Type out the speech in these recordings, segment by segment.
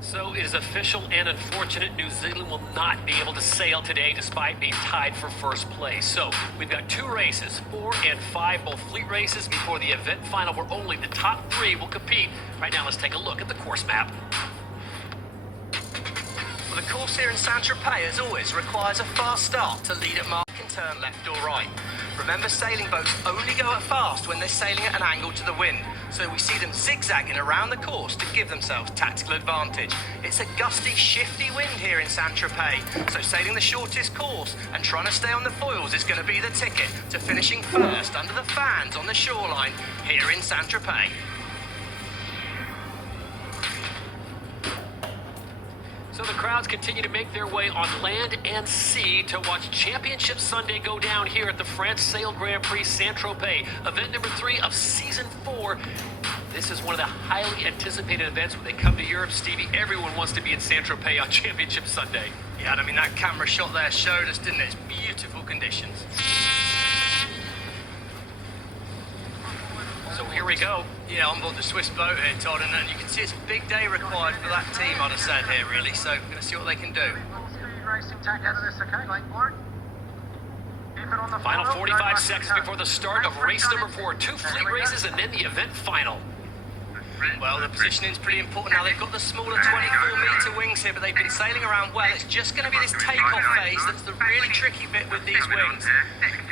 So it is official and unfortunate. New Zealand will not be able to sail today despite being tied for first place. So we've got two races, 4 and 5, both fleet races before the event final where only the top 3 will compete. Right now, let's take a look at the course map. Well, the course here in Saint-Tropez, as always, requires a fast start to lead at mark and turn left or right. Remember, sailing boats only go at fast when they're sailing at an angle to the wind, so we see them zigzagging around the course to give themselves tactical advantage. It's a gusty, shifty wind here in Saint-Tropez, so sailing the shortest course and trying to stay on the foils is going to be the ticket to finishing first under the fans on the shoreline here in Saint-Tropez. So the crowds continue to make their way on land and sea to watch Championship Sunday go down here at the France Sail Grand Prix Saint-Tropez, event number 3 of season 4. This is one of the highly anticipated events when they come to Europe, Stevie. Everyone wants to be in Saint-Tropez on Championship Sunday. Yeah, and I mean, that camera shot there showed us, didn't it? It's beautiful conditions. So here we go. Yeah, on board the Swiss boat here, Todd, and you can see it's a big day required for that team, I'd have said here, really. So we're going to see what they can do. Final 45 seconds before the start of race number 4. 2 fleet races and then the event final. Well, the positioning's pretty important now. They've got the smaller 24-metre wings here, but they've been sailing around well. It's just going to be this takeoff phase that's the really tricky bit with these wings.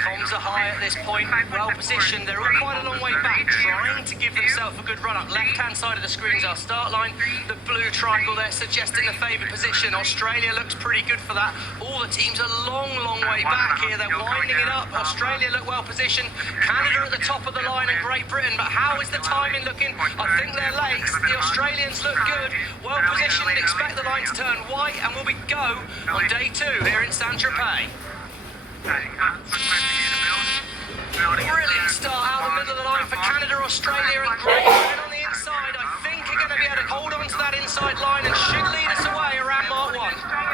Comms are high at this point, well positioned. They're all quite a long way back, trying to give themselves a good run up. Left-hand side of the screen is our start line. The blue triangle there suggesting the favoured position. Australia looks pretty good for that. All the teams are long, long way back here. They're winding it up. Australia look well positioned. Canada at the top of the line and Great Britain. But how is the timing looking? I think they're late. The Australians look good. Well positioned. Expect the line to turn white and will we go on day 2 here in Saint-Tropez. Brilliant start out the middle of the line for Canada, Australia and Great Britain on the inside. I think are going to be able to hold on to that inside line and should lead us away around Mark 1.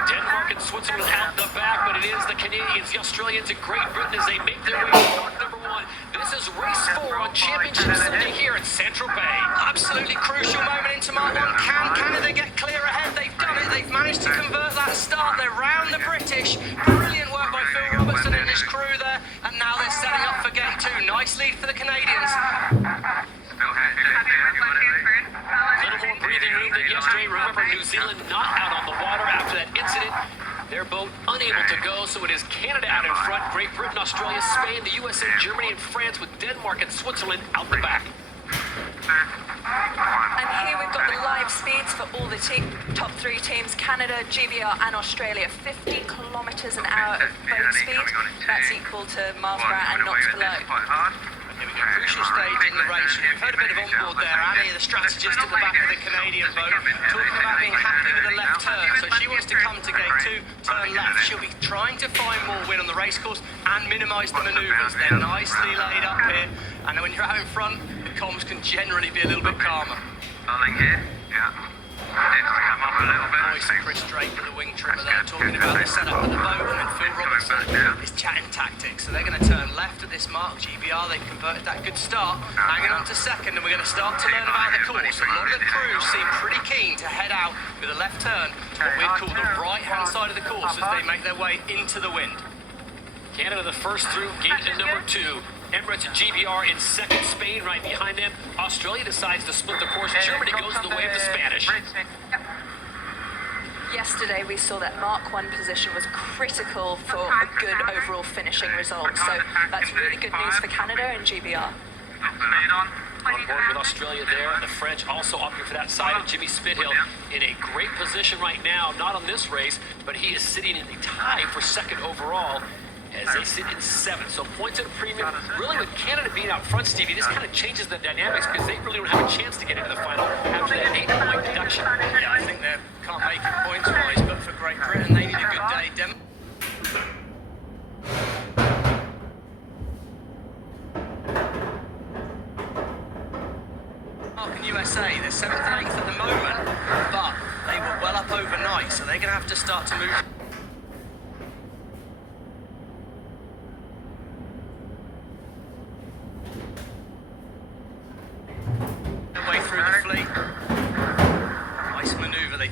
Denmark and Switzerland out the back, but it is the Canadians, the Australians, and Great Britain as they make their way to mark number 1. This is race 4 on Championship Sunday here at Saint-Tropez. Absolutely crucial moment into Mark 1. Can Canada get clear ahead? They've done it. They've managed to convert that start. They're round the British. Brilliant work by Phil Robertson and his crew there. And now they're setting up for game 2. Nice lead for the Canadians. Little more breathing room than yesterday. Remember, New Zealand not out on the water after that incident. Their boat unable to go, so it is Canada out in front, Great Britain, Australia, Spain, the USA, Germany, and France, with Denmark and Switzerland out the back. And here we've got the live speeds for all the top 3 teams, Canada, GBR and Australia. 50 kilometres an hour of boat speed. That's equal to miles per hour and knots below. Here we go, crucial stage in the race. We've heard a bit of onboard there. Annie, the strategist at the back of the Canadian boat, talking about being happy with the left turn. So she wants to come to gate 2, turn left. She'll be trying to find more wind on the racecourse and minimise the manoeuvres. They're nicely laid up here. And when you're out in front, the comms can generally be a little bit calmer. Starting here, yeah. It's come up a little bit. Voice of Chris Drake, the wing trimmer there, talking about the setup of the boat, and then Phil Robertson is chatting tactics. So they're going to turn left at this mark. GBR, they've converted that good start, hanging on to second, and we're going to start to learn about the course. A lot of the crews seem pretty keen to head out with a left turn to what we'd call the right-hand side of the course as they make their way into the wind. Canada the first through gate number 2. Emirates and GBR in second, Spain right behind them. Australia decides to split the course. Germany goes the way of the Spanish. Yesterday we saw that Mark 1 position was critical for a good overall finishing result. So that's really good news for Canada and GBR. On board with Australia there. The French also opting for that side of Jimmy Spithill in a great position right now. Not on this race, but he is sitting in the tie for second overall, as they sit in 7th. So points at a premium. Really, with Canada being out front, Stevie, this kind of changes the dynamics because they really don't have a chance to get into the final after that 8-point deduction. Yeah, I think they can't make it points-wise, but for Great Britain, they need a good day. Denmark and USA, they're 7th and 8th at the moment, but they were well up overnight, so they're going to have to start to move.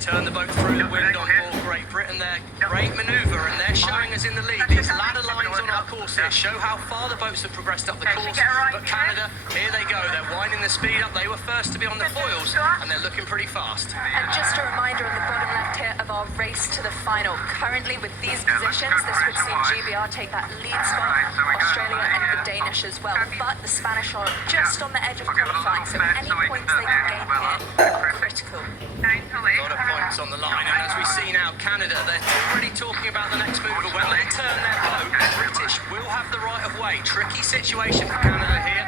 turn the boat through the wind on board Great Britain there. Great manoeuvre, and they're showing us in the lead. These ladder lines on our course here show how far the boats have progressed up the course. But Canada, here they go. They're winding the speed up. They were first to be on the foils, and they're looking pretty fast. And just a reminder on the bottom left here of our race to the final. Currently with these positions, this would see GBR take that lead spot, Australia and the Danish as well. But the Spanish are just on the edge of qualifying, so any points they can gain here are critical. A lot of points on the line, and as we see now, Canada, they're already talking about the next move, but when they turn their boat, the British will have the right of way. Tricky situation for Canada here.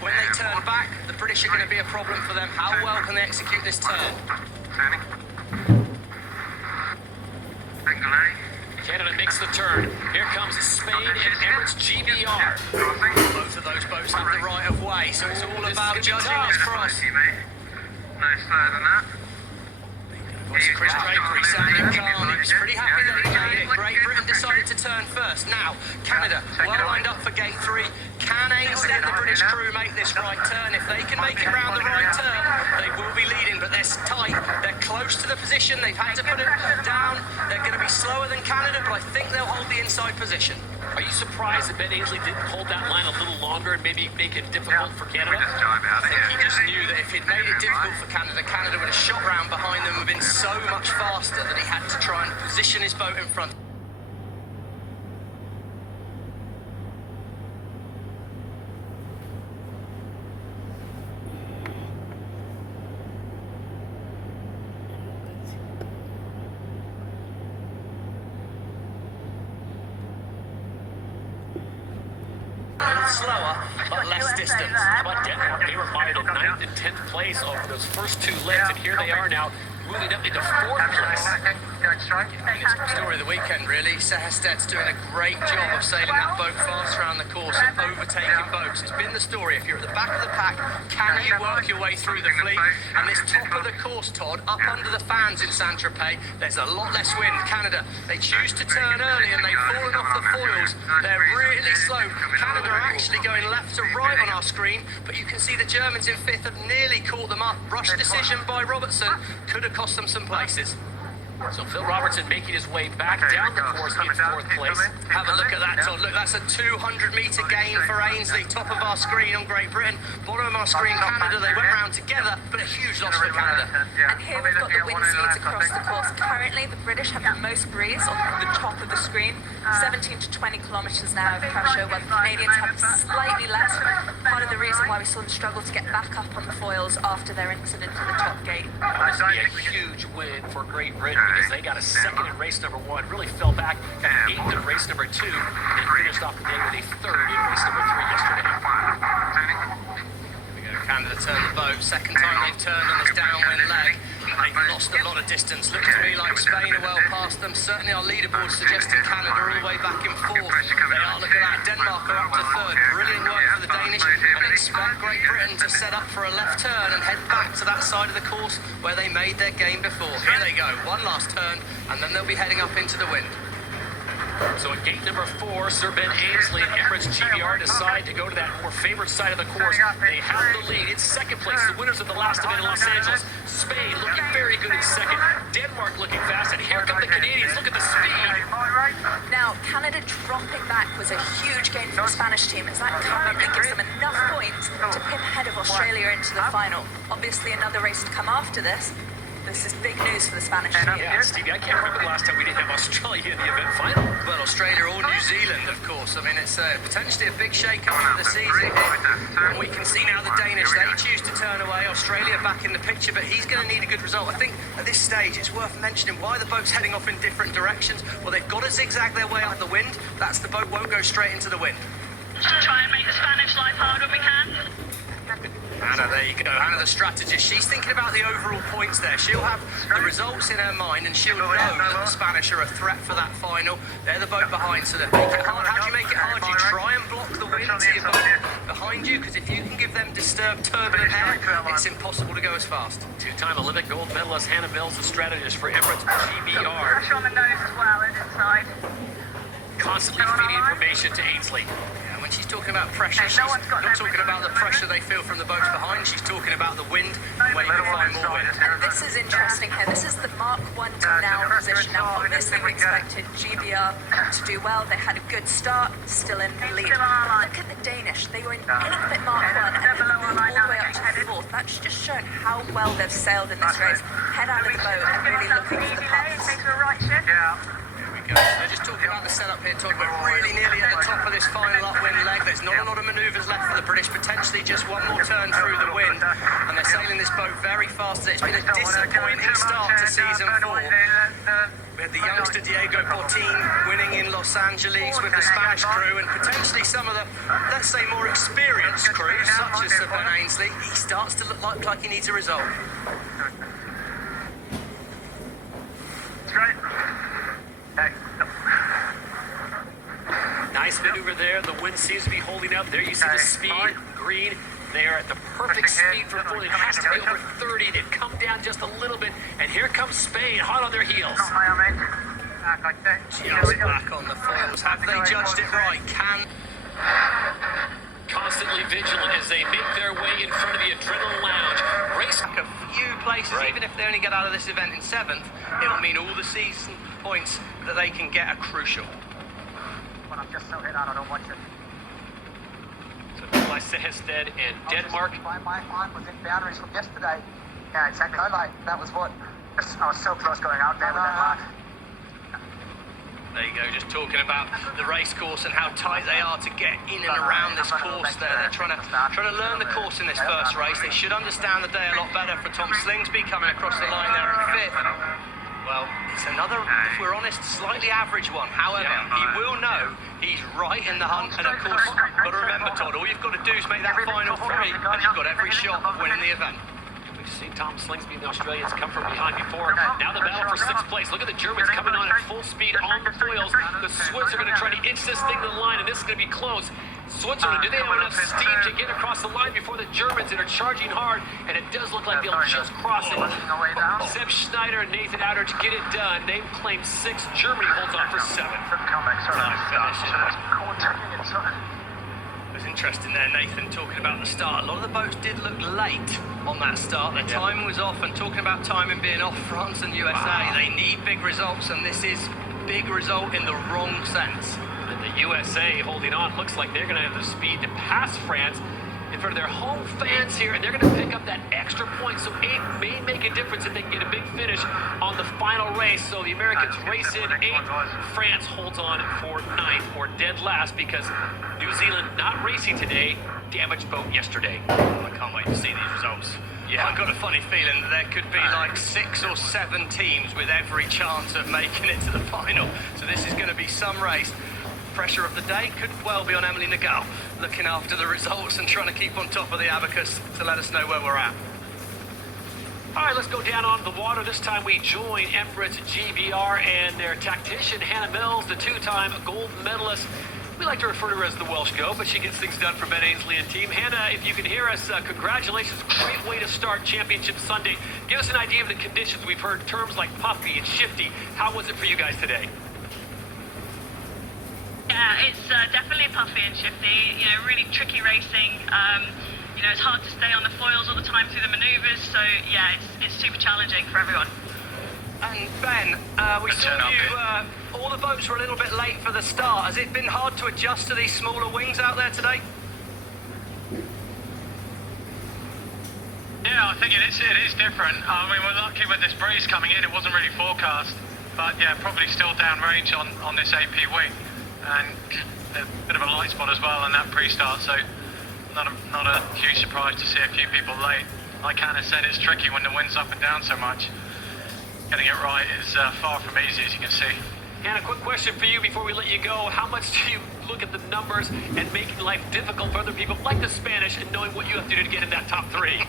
When they turn back, the British are going to be a problem for them. How well can they execute this turn? Turning. Single A. Canada makes the turn. Here comes Spain and Emirates GBR. Crossing. Both of those boats have the right of way, so it's all This is about gonna be judging tough. this cross. Thank you, mate. No slower than that. Chris Drapery sounding calm. He was pretty happy that he made it. Great Britain decided to turn first. Now, Canada, well lined up for gate 3. Can Ainsley and the British crew make this right turn? If they can make it round the right turn, they will be leading, but they're tight. They're close to the position. They've had to put it down. They're going to be slower than Canada, but I think they'll hold the inside position. Are you surprised that Ben Ainsley didn't hold that line a little longer and maybe make it difficult for Canada? Just drive out of I think he here. just knew that if he'd made it difficult for Canada, Canada would have shot round behind them and been so much faster that he had to try and position his boat in front. A little slower, but less distance. How about Denmark? They were mired at 9th and 10th place over those first 2 legs, and here they are now moving up into 4th place. Going straight. I think it's the story of the weekend, really. Sehested's doing a great job of sailing that boat fast around the course and overtaking boats. It's been the story. If you're at the back of the pack, can you work your way through the fleet? And this top of the course, Todd, up under the fans in Saint-Tropez, there's a lot less wind. Canada, they choose to turn early and they've fallen off the foils. They're really slow. Canada are actually going left to right on our screen, but you can see the Germans in 5th have nearly caught them up. Rush decision by Robertson could have cost them some places. So Phil Robertson making his way back down the course in 4th place. Have a look at that, Todd. Look, that's a 200-metre gain for Ainsley. Top of our screen on Great Britain. Bottom of our screen, Canada. They went round together, but a huge loss for Canada. And here we've got the wind speeds across the course. Currently, the British have the most breeze on the top of the screen, 17 to 20 kilometres an hour of pressure, while the Canadians have slightly less. Part of the reason why we saw them struggle to get back up on the foils after their incident at the top gate. This would be a huge win for Great Britain because they got a 2nd in race number 1, really fell back, got 8th in race number 2, and finished off the day with a 3rd in race number 3 yesterday. We go. Canada turn the boat. Second time they've turned on this downwind leg. They've lost a lot of distance. Looks to me like Spain are well past them. Certainly our leaderboard suggesting Canada all the way back in 4th. They are, look at that. Denmark are up to 3rd. Brilliant work for the Danish. And expect Great Britain to set up for a left turn and head back to that side of the course where they made their game before. Here they go. One last turn, and then they'll be heading up into the wind. So at gate number 4, Sir Ben Ainsley and Emirates GBR decide to go to that more favored side of the course. They have the lead. It's 2nd place, the winners of the last event in Los Angeles. Spain looking very good in 2nd. Denmark looking fast. And here come the Canadians. Look at the speed. Now, Canada dropping back was a huge gain for the Spanish team, as that currently gives them enough points to pip ahead of Australia into the final. Obviously, another race to come after this. This is big news for the Spanish team. Yeah, Stevie, I can't remember the last time we didn't have Australia in the event final. Well, Australia or New Zealand, of course. I mean, it's potentially a big shake-up for the season here. And we can see now the Danish, they choose to turn away. Australia back in the picture, but he's going to need a good result. I think at this stage, it's worth mentioning why the boat's heading off in different directions. Well, they've got to zigzag their way up the wind. That's the boat won't go straight into the wind. Try and make the Spanish life hard when we can. Anna, there you go. Anna, the strategist. She's thinking about the overall points there. She'll have the results in her mind, and she'll know that the Spanish are a threat for that final. They're the boat behind, so that make it hard. How do you make it hard? You try and block the wind to your boat behind you, because if you can give them disturbed, turbulent air, it's impossible to go as fast. 2-time Olympic gold medalist Hannah Mills, the strategist for Emirates GBR. Pressure on the nose as well as inside. Constantly feeding information to Ainsley. Yeah, when she's talking about pressure, she's not talking about the pressure they feel from the boats behind. She's talking about the wind and where you can find more wind. And this is interesting here. This is the Mark 1 to now position. Now, obviously, we expected GBR to do well. They had a good start, still in the lead. Look at the Danish. They were in 8th at Mark 1 and then moved all the way up to 4th. That's just showing how well they've sailed in this race. Head out of the boat and really looking for the puffs. They're just talking about the setup here, Todd. We're really nearly at the top of this final upwind leg. There's not a lot of manoeuvres left for the British, potentially just one more turn through the wind. And they're sailing this boat very fast. It's been a disappointing start to season 4. We had the youngster Diego Portin winning in Los Angeles with the Spanish crew, and potentially some of the, let's say, more experienced crews, such as Sir Ben Ainsley. He starts to look like he needs a result. Nice maneuver there. The wind seems to be holding up. There you see the speed, green. They are at the perfect speed for 40. It has to be over 30. They've come down just a little bit. And here comes Spain, hot on their heels. Just back on the foils. Have they judged it right? Constantly vigilant as they make their way in front of the Adrenaline Lounge. Race A few places, even if they only get out of this event in 7th, it'll mean all the season points that they can get are crucial. When I'm just so hit on, I don't watch it. So by Sehested and Denmark. My line was in boundaries from yesterday. Yeah, exactly. That was what I was so close going out there with that mark. There you go, just talking about the race course and how tight they are to get in and around this course there. They're trying to learn the course in this first race. They should understand the day a lot better for Tom Slingsby coming across the line there in 5th. Well, it's another, if we're honest, slightly average one. However, he will know he's right in the hunt. And of course, got to remember, Todd, all you've got to do is make that final 3 and you've got every shot of winning the event. We've seen Tom Slingsby and the Australians come from behind before. Now the battle for 6th place. Look at the Germans coming on at full speed on the foils. The Swiss are going to try to inch this thing to the line, and this is going to be close. Switzerland, do they have enough steam to get across the line before the Germans that are charging hard? And it does look like they'll just cross it. Seb Schneider and Nathan Outridge get it done. They claim 6. Germany holds on for 7. It was interesting there, Nathan, talking about the start. A lot of the boats did look late on that start. Their timing was off, and talking about timing being off France and USA, they need big results, and this is big result in the wrong sense. And the USA holding on. Looks like they're going to have the speed to pass France in front of their home fans here, and they're going to pick up that extra point. So 8 may make a difference if they can get a big finish on the final race. So the Americans race in 8th. France holds on for 9th, or dead last, because New Zealand not racing today. Damaged boat yesterday. I can't wait to see these results. Yeah, I've got a funny feeling that there could be like 6 or 7 teams with every chance of making it to the final. So this is going to be some race. Pressure of the day could well be on Emily Nagal, looking after the results and trying to keep on top of the abacus to let us know where we're at. All right, let's go down on the water. This time we join Emirates GBR and their tactician, Hannah Mills, the 2-time gold medalist. We like to refer to her as the Welsh Go, but she gets things done for Ben Ainsley and team. Hannah, if you can hear us, congratulations. Great way to start Championship Sunday. Give us an idea of the conditions. We've heard terms like puffy and shifty. How was it for you guys today? Yeah, it's definitely puffy and shifty. You know, really tricky racing. You know, it's hard to stay on the foils all the time through the manoeuvres. So yeah, it's super challenging for everyone. And Ben, we saw you. All the boats were a little bit late for the start. Has it been hard to adjust to these smaller wings out there today? Yeah, I think it is different. I mean, we're lucky with this breeze coming in. It wasn't really forecast, but yeah, probably still downrange on this AP wing, and a bit of a light spot as well in that pre-start. So not a huge surprise to see a few people late. Like Hannah said, it's tricky when the wind's up and down so much. Getting it right is far from easy, as you can see. Hannah, quick question for you before we let you go. How much do you look at the numbers and making life difficult for other people like the Spanish and knowing what you have to do to get in that top 3?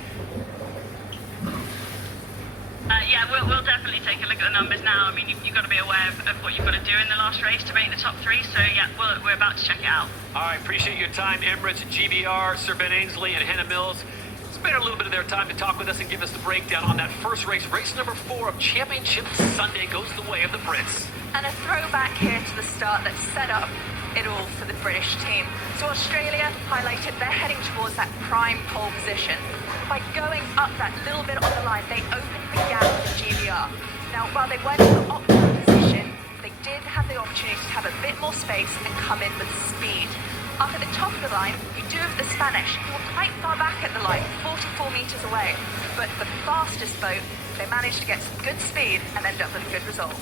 Yeah, we'll definitely take a look at the numbers now. I mean, you've got to be aware of what you've got to do in the last race to make the top 3. So yeah, we're about to check it out. All right, appreciate your time, Emirates, GBR, Sir Ben Ainsley, and Hannah Mills. Spend a little bit of their time to talk with us and give us the breakdown on that first race. Race number 4 of Championship Sunday goes the way of the Brits. And a throwback here to the start that set up it all for the British team. So Australia highlighted they're heading towards that prime pole position. By going up that little bit on the line, they opened the gap with GBR. Now, while they weren't in the optimal position, they did have the opportunity to have a bit more space and come in with speed. Up at the top of the line, you do have the Spanish, who were quite far back at the line, 44 meters away. But the fastest boat, they managed to get some good speed and end up with a good result.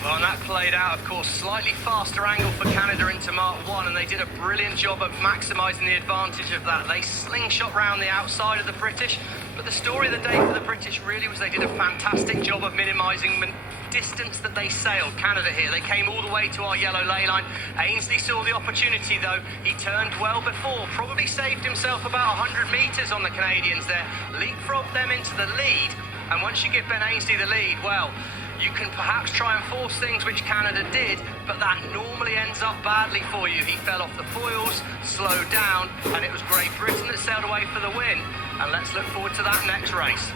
Well, and that played out, of course, slightly faster angle for Canada into Mark 1, and they did a brilliant job of maximising the advantage of that. They slingshot round the outside of the British, but the story of the day for the British really was they did a fantastic job of minimising the distance that they sailed. Canada here, they came all the way to our yellow ley line. Ainsley saw the opportunity, though. He turned well before, probably saved himself about 100 metres on the Canadians there, leapfrogged them into the lead, and once you give Ben Ainsley the lead, well, you can perhaps try and force things, which Canada did, but that normally ends up badly for you. He fell off the foils, slowed down, and it was Great Britain that sailed away for the win. And let's look forward to that next race.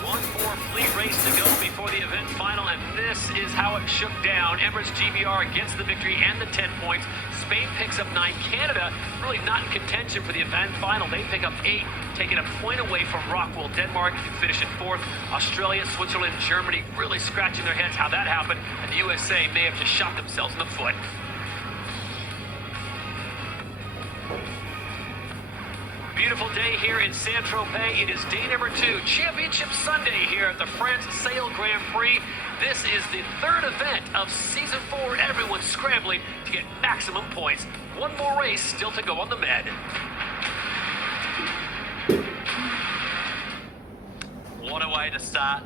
One more fleet race to go before the event final, and this is how it shook down. Emirates GBR gets the victory and the 10 points. Spain picks up 9. Canada really not in contention for the event final. They pick up 8, taking a point away from Rockwell, Denmark, who finish in 4th. Australia, Switzerland, Germany really scratching their heads how that happened, and the USA may have just shot themselves in the foot. Beautiful day here in Saint-Tropez. It is day number 2, Championship Sunday here at the France Sail Grand Prix. This is the 3rd event of Season 4. Everyone's scrambling to get maximum points. One more race still to go on the Med. What a way to start.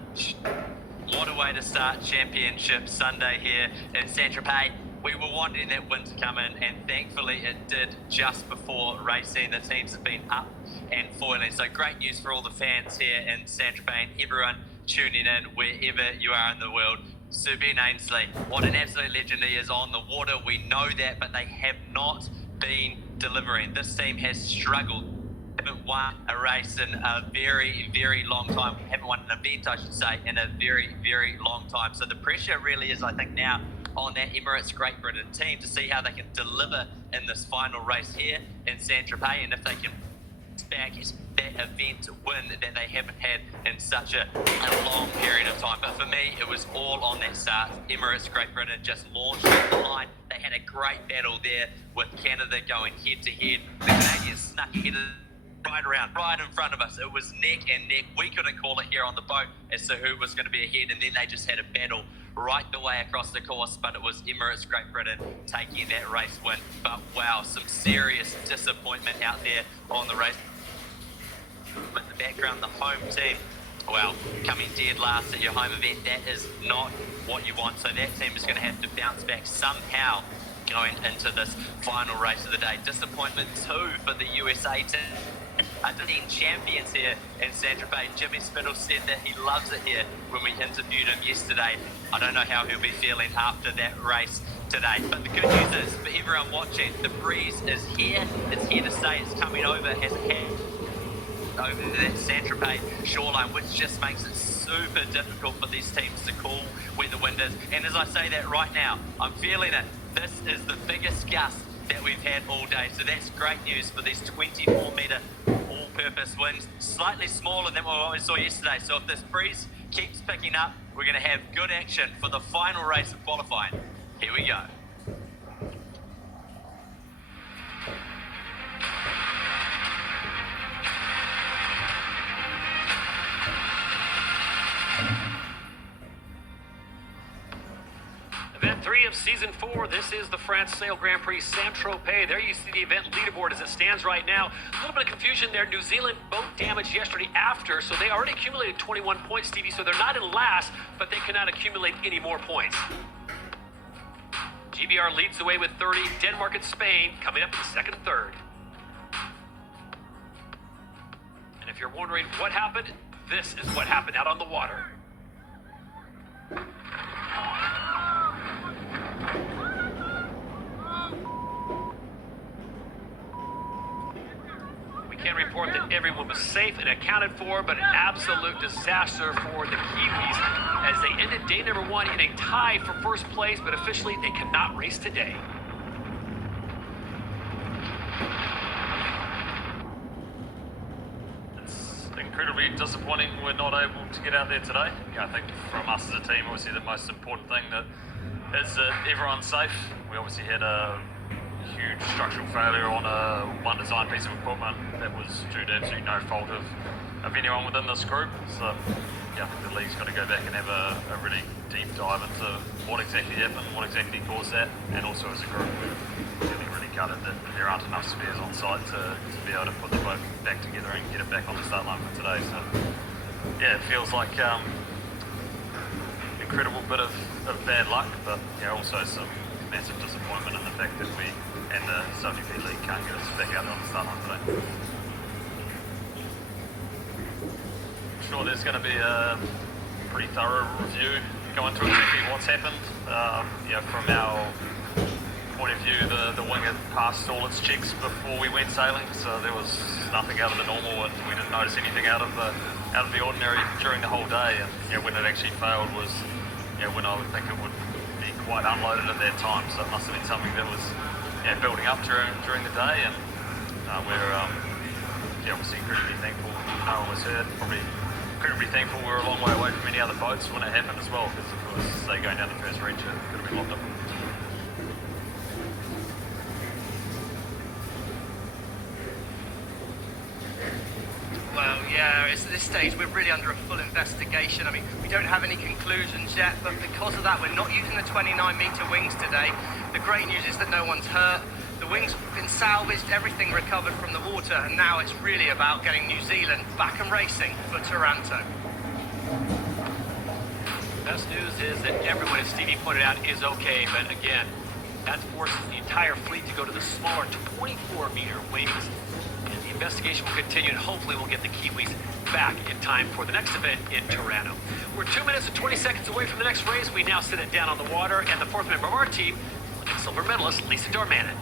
What a way to start Championship Sunday here in Saint-Tropez. We were wanting that win to come in, and thankfully it did just before racing. The teams have been up and foiling, so great news for all the fans here in Saint-Tropez and everyone tuning in wherever you are in the world. Sabine Ainsley, what an absolute legend he is on the water. We know that, but they have not been delivering. This team has struggled. Haven't won a race in a very, very long time. Haven't won an event, I should say, in a very, very long time. So the pressure really is, I think, now on that Emirates Great Britain team to see how they can deliver in this final race here in Saint-Tropez, and if they can back that event win that they haven't had in such a long period of time. But for me, it was all on that start. Emirates Great Britain just launched the line. They had a great battle there with Canada going head to head. The Canadians snuck ahead right in front of us. It was neck and neck. We couldn't call it here on the boat as to who was going to be ahead, and then they just had a battle right the way across the course, but it was Emirates Great Britain taking that race win. But wow, some serious disappointment out there on the race. In the background, the home team, well, coming dead last at your home event, that is not what you want. So that team is going to have to bounce back somehow going into this final race of the day. Disappointment too for the USA team. Defending champions here in Saint-Tropez. Jimmy Spittle said that he loves it here when we interviewed him yesterday. I don't know how he'll be feeling after that race today. But the good news is, for everyone watching, the breeze is here. It's here to stay. It's coming over as a hand over that Saint-Tropez shoreline, which just makes it super difficult for these teams to call where the wind is. And as I say that right now, I'm feeling it. This is the biggest gust that we've had all day. So that's great news for these 24-metre all-purpose winds. Slightly smaller than what we saw yesterday. So if this breeze keeps picking up, we're going to have good action for the final race of qualifying. Here we go. Event 3 of Season 4, this is the France Sail Grand Prix Saint-Tropez. There you see the event leaderboard as it stands right now. A little bit of confusion there. New Zealand boat damage yesterday after, so they already accumulated 21 points, Stevie, so they're not in last, but they cannot accumulate any more points. GBR leads the way with 30. Denmark and Spain coming up in second and third. And if you're wondering what happened, this is what happened out on the water. Can report that everyone was safe and accounted for, but an absolute disaster for the Kiwis as they ended day number 1 in a tie for first place, but officially they cannot race today. It's incredibly disappointing we're not able to get out there today. I think from us as a team, obviously the most important thing is that everyone's safe. We obviously had a huge structural failure on one design piece of equipment that was due to absolutely no fault of anyone within this group. So I think the league's got to go back and have a really deep dive into what exactly happened, what exactly caused that, and also as a group we're really gutted that there aren't enough spares on site to be able to put the boat back together and get it back on the start line for today. So it feels like incredible bit of bad luck, but also some massive disappointment in the fact that we and the WP League can't get us back out on the start line today. I'm sure there's going to be a pretty thorough review going through exactly what's happened. From our point of view, the wing had passed all its checks before we went sailing, so there was nothing out of the normal, and we didn't notice anything out of the ordinary during the whole day. And when it actually failed was when I would think it would be quite unloaded at that time. So it must have been something that was building up during the day, and we're obviously incredibly thankful no one was hurt. Probably incredibly thankful we're a long way away from any other boats when it happened as well, because if it was, say, going down the first reach, it could have been a lot different. Well, yeah, at this stage we're really under a full investigation. I mean, we don't have any conclusions yet, but because of that, we're not using the 29-metre wings today. The great news is that no one's hurt. The wings have been salvaged, everything recovered from the water, and now it's really about getting New Zealand back and racing for Taranto. Best news is that everyone, as Stevie pointed out, is okay, but again, that forces the entire fleet to go to the smaller 24-metre wings. The investigation will continue, and hopefully we'll get the Kiwis back in time for the next event in Toronto. We're 2 minutes and 20 seconds away from the next race. We now sit it down on the water, and the fourth member of our team, silver medalist Lisa Dormanen.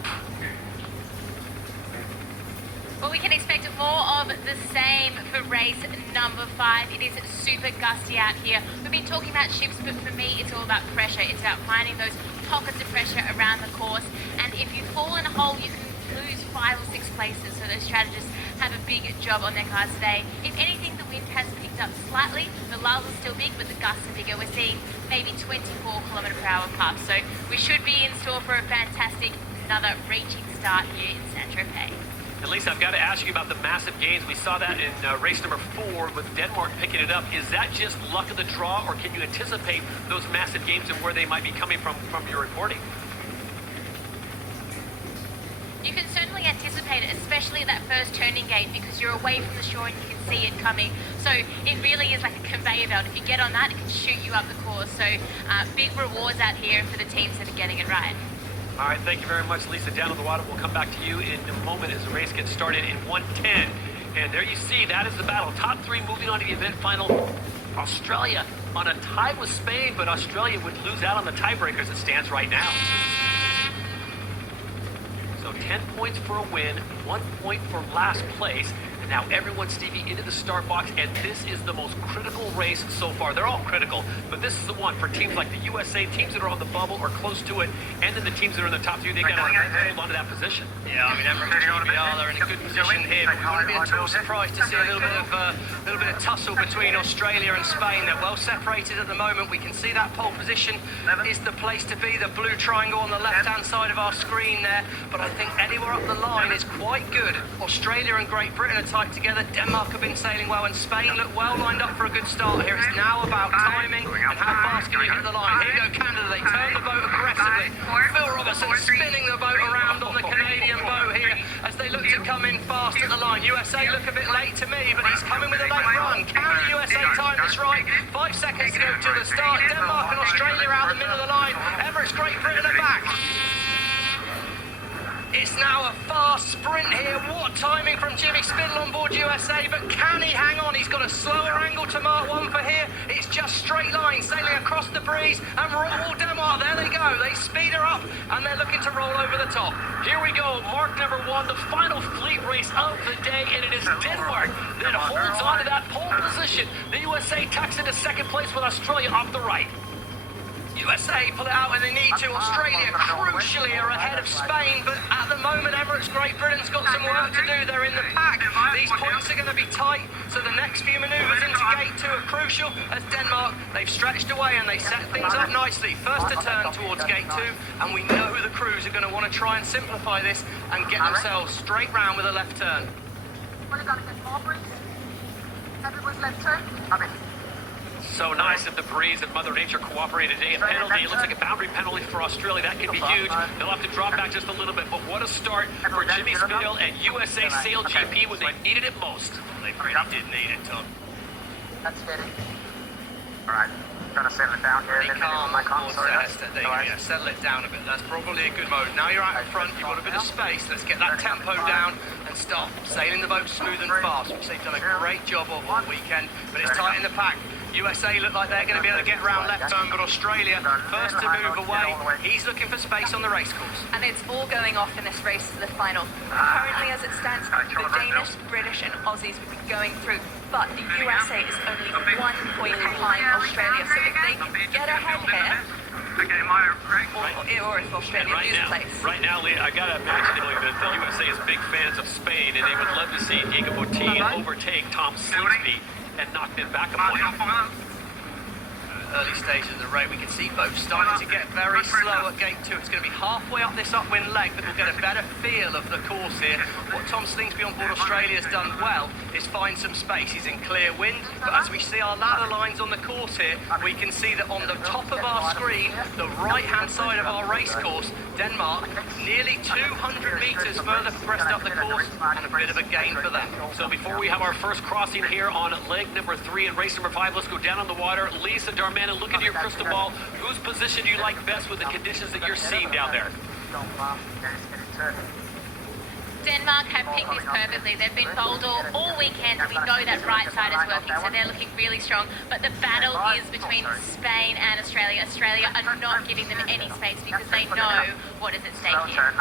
Well, we can expect more of the same for race number 5. It is super gusty out here. We've been talking about ships, but for me, it's all about pressure. It's about finding those pockets of pressure around the course. And if you fall in a hole, you can lose 5 or 6 places. So those strategists have a big job on their cards today. If anything, the wind has picked up slightly. The lulls are still big, but the gusts are bigger. We're seeing maybe 24-km/h puffs. So we should be in store for a fantastic, another reaching start here in Saint-Tropez. And Lisa, I've got to ask you about the massive gains. We saw that in race number 4 with Denmark picking it up. Is that just luck of the draw, or can you anticipate those massive gains and where they might be coming from your reporting? You can certainly anticipate it, especially at that first turning gate, because you're away from the shore and you can see it coming. So it really is like a conveyor belt. If you get on that, it can shoot you up the course. So big rewards out here for the teams that are getting it right. All right, thank you very much, Lisa. Down on the water, we'll come back to you in a moment as the race gets started in 1:10. And there you see, that is the battle. Top 3 moving on to the event final. Australia on a tie with Spain, but Australia would lose out on the tiebreakers as it stands right now. So 10 points for a win, 1 point for last place. And now everyone, Stevie, into the start box, and this is the most critical race so far. They're all critical, but this is the one for teams like the USA, teams that are on the bubble or close to it, and then the teams that are in the top 2, they got to hold on to that position. Yeah, I mean, Emirates GBR, they're in a good position here, but we wouldn't be at all surprised to see a little bit of tussle between Australia and Spain. They're well separated at the moment. We can see that pole position is the place to be, the blue triangle on the left-hand side of our screen there, but I think anywhere up the line is quite good. Australia and Great Britain are tight together. Denmark have been sailing well, and Spain look well lined up for a good start here. It's now about timing and how fast can you hit the line. Here you go, Canada. They turn the boat aggressively. Phil Robertson spinning the boat around on the Canadian boat here as they look to come in fast at the line. USA look a bit late to me, but he's coming with a late run. Can the USA time this right? 5 seconds to go to the start. Denmark and Australia out the middle of the line. Emirates Great Britain are back. It's now a fast sprint here. What timing from Jimmy Spithill on board USA, but can he hang on? He's got a slower angle to Mark 1 for here. It's just straight line, sailing across the breeze, and Roald Denmark, there they go. They speed her up, and they're looking to roll over the top. Here we go, mark number 1, the final fleet race of the day, and it is Denmark that holds on to that pole position. The USA tucks into second place with Australia off the right. USA pull it out when they need to. Australia crucially are ahead of Spain, but at the moment, Emirates Great Britain's got some work to do. They're in the pack. These points are going to be tight, so the next few manoeuvres into Gate 2 are crucial as Denmark, they've stretched away and they set things up nicely. First to turn towards Gate 2, and we know the crews are going to want to try and simplify this and get themselves straight round with a left turn. Everyone's left turn. I mean, So nice if the breeze and Mother Nature cooperate today. A penalty, it looks like a boundary penalty for Australia. That can be huge. They'll have to drop back just a little bit. But what a start for Jimmy Spithill and USA Sail GP when they needed it most. They really did need it, Tom. that's steady. All right, gonna settle it down here. Pretty calm towards that. Settle it down a bit. That's probably a good mode. Now you're out in front, you've got a bit of space. Let's get that tempo down and start sailing the boat smooth and fast, which they've done a great job of all weekend. But it's tight in the pack. USA look like they're going to be able to get round left turn, but Australia, first to move away, he's looking for space on the race course. And it's all going off in this race to the final. Currently, as it stands, the Danish, British and Aussies will be going through, but the USA is only 1 point behind Australia. So if they can get ahead here, or if Australia loses place. Right now, Lee, I gotta imagine that the USA is big fans of Spain, and they would love to see Diego Botín overtake Tom Slingsby and knock them back a point. Early stages of the race, we can see boats starting to get very slow at Gate 2. It's going to be halfway up this upwind leg that we'll get a better feel of the course here. What Tom Slingsby on board Australia has done well is find some space. He's in clear wind, but as we see our ladder lines on the course here, we can see that on the top of our screen, the right-hand side of our race course, Denmark, nearly 200 metres further pressed up the course, and a bit of a gain for them. So before we have our first crossing here on leg number 3 and race number 5, let's go down on the water. Lisa Darmanin, look into your crystal ball. Whose position do you like best with the conditions that you're seeing down there? Denmark have picked this perfectly. They've been bowled all weekend, and we know that right side is working, so they're looking really strong. But the battle is between Spain and Australia. Australia are not giving them any space because they know what is at stake here.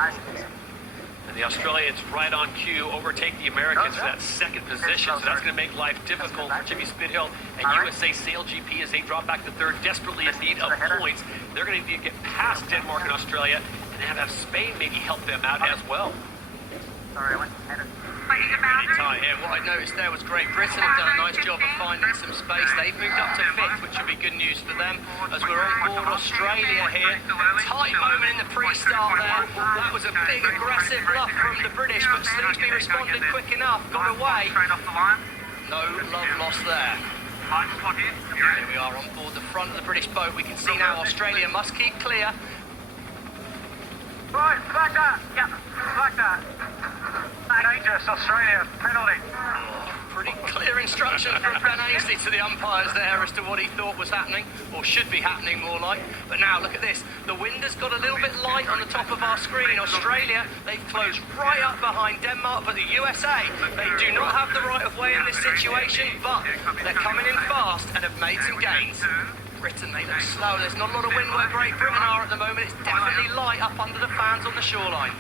And the Australians right on cue overtake the Americans for that second position, so that's going to make life difficult for Jimmy Spithill and USA Sail GP as they drop back to third, desperately in need of points. They're going to need to get past Denmark and Australia and have Spain maybe help them out as well. Tight here. What I noticed there was Great Britain have done a nice job of finding some space. They've moved up to 5th, which will be good news for them as we're on board Australia here. Tight moment in the pre-start there. That was a big aggressive bluff from the British, but Slingsby responded quick enough, got away. No love lost there. Here we are on board the front of the British boat. We can see now Australia must keep clear. Right, back that. Yeah, back that. Dangerous, Australia, penalty. Pretty clear instructions from Ben Ainslie to the umpires there as to what he thought was happening, or should be happening more like. But now look at this, the wind has got a little bit light on the top of our screen. Australia, they've closed right up behind Denmark, but the USA, they do not have the right of way in this situation, but they're coming in fast and have made some gains. Britain, they look slow, there's not a lot of wind where Great Britain are at the moment. It's definitely light up under the fans on the shoreline.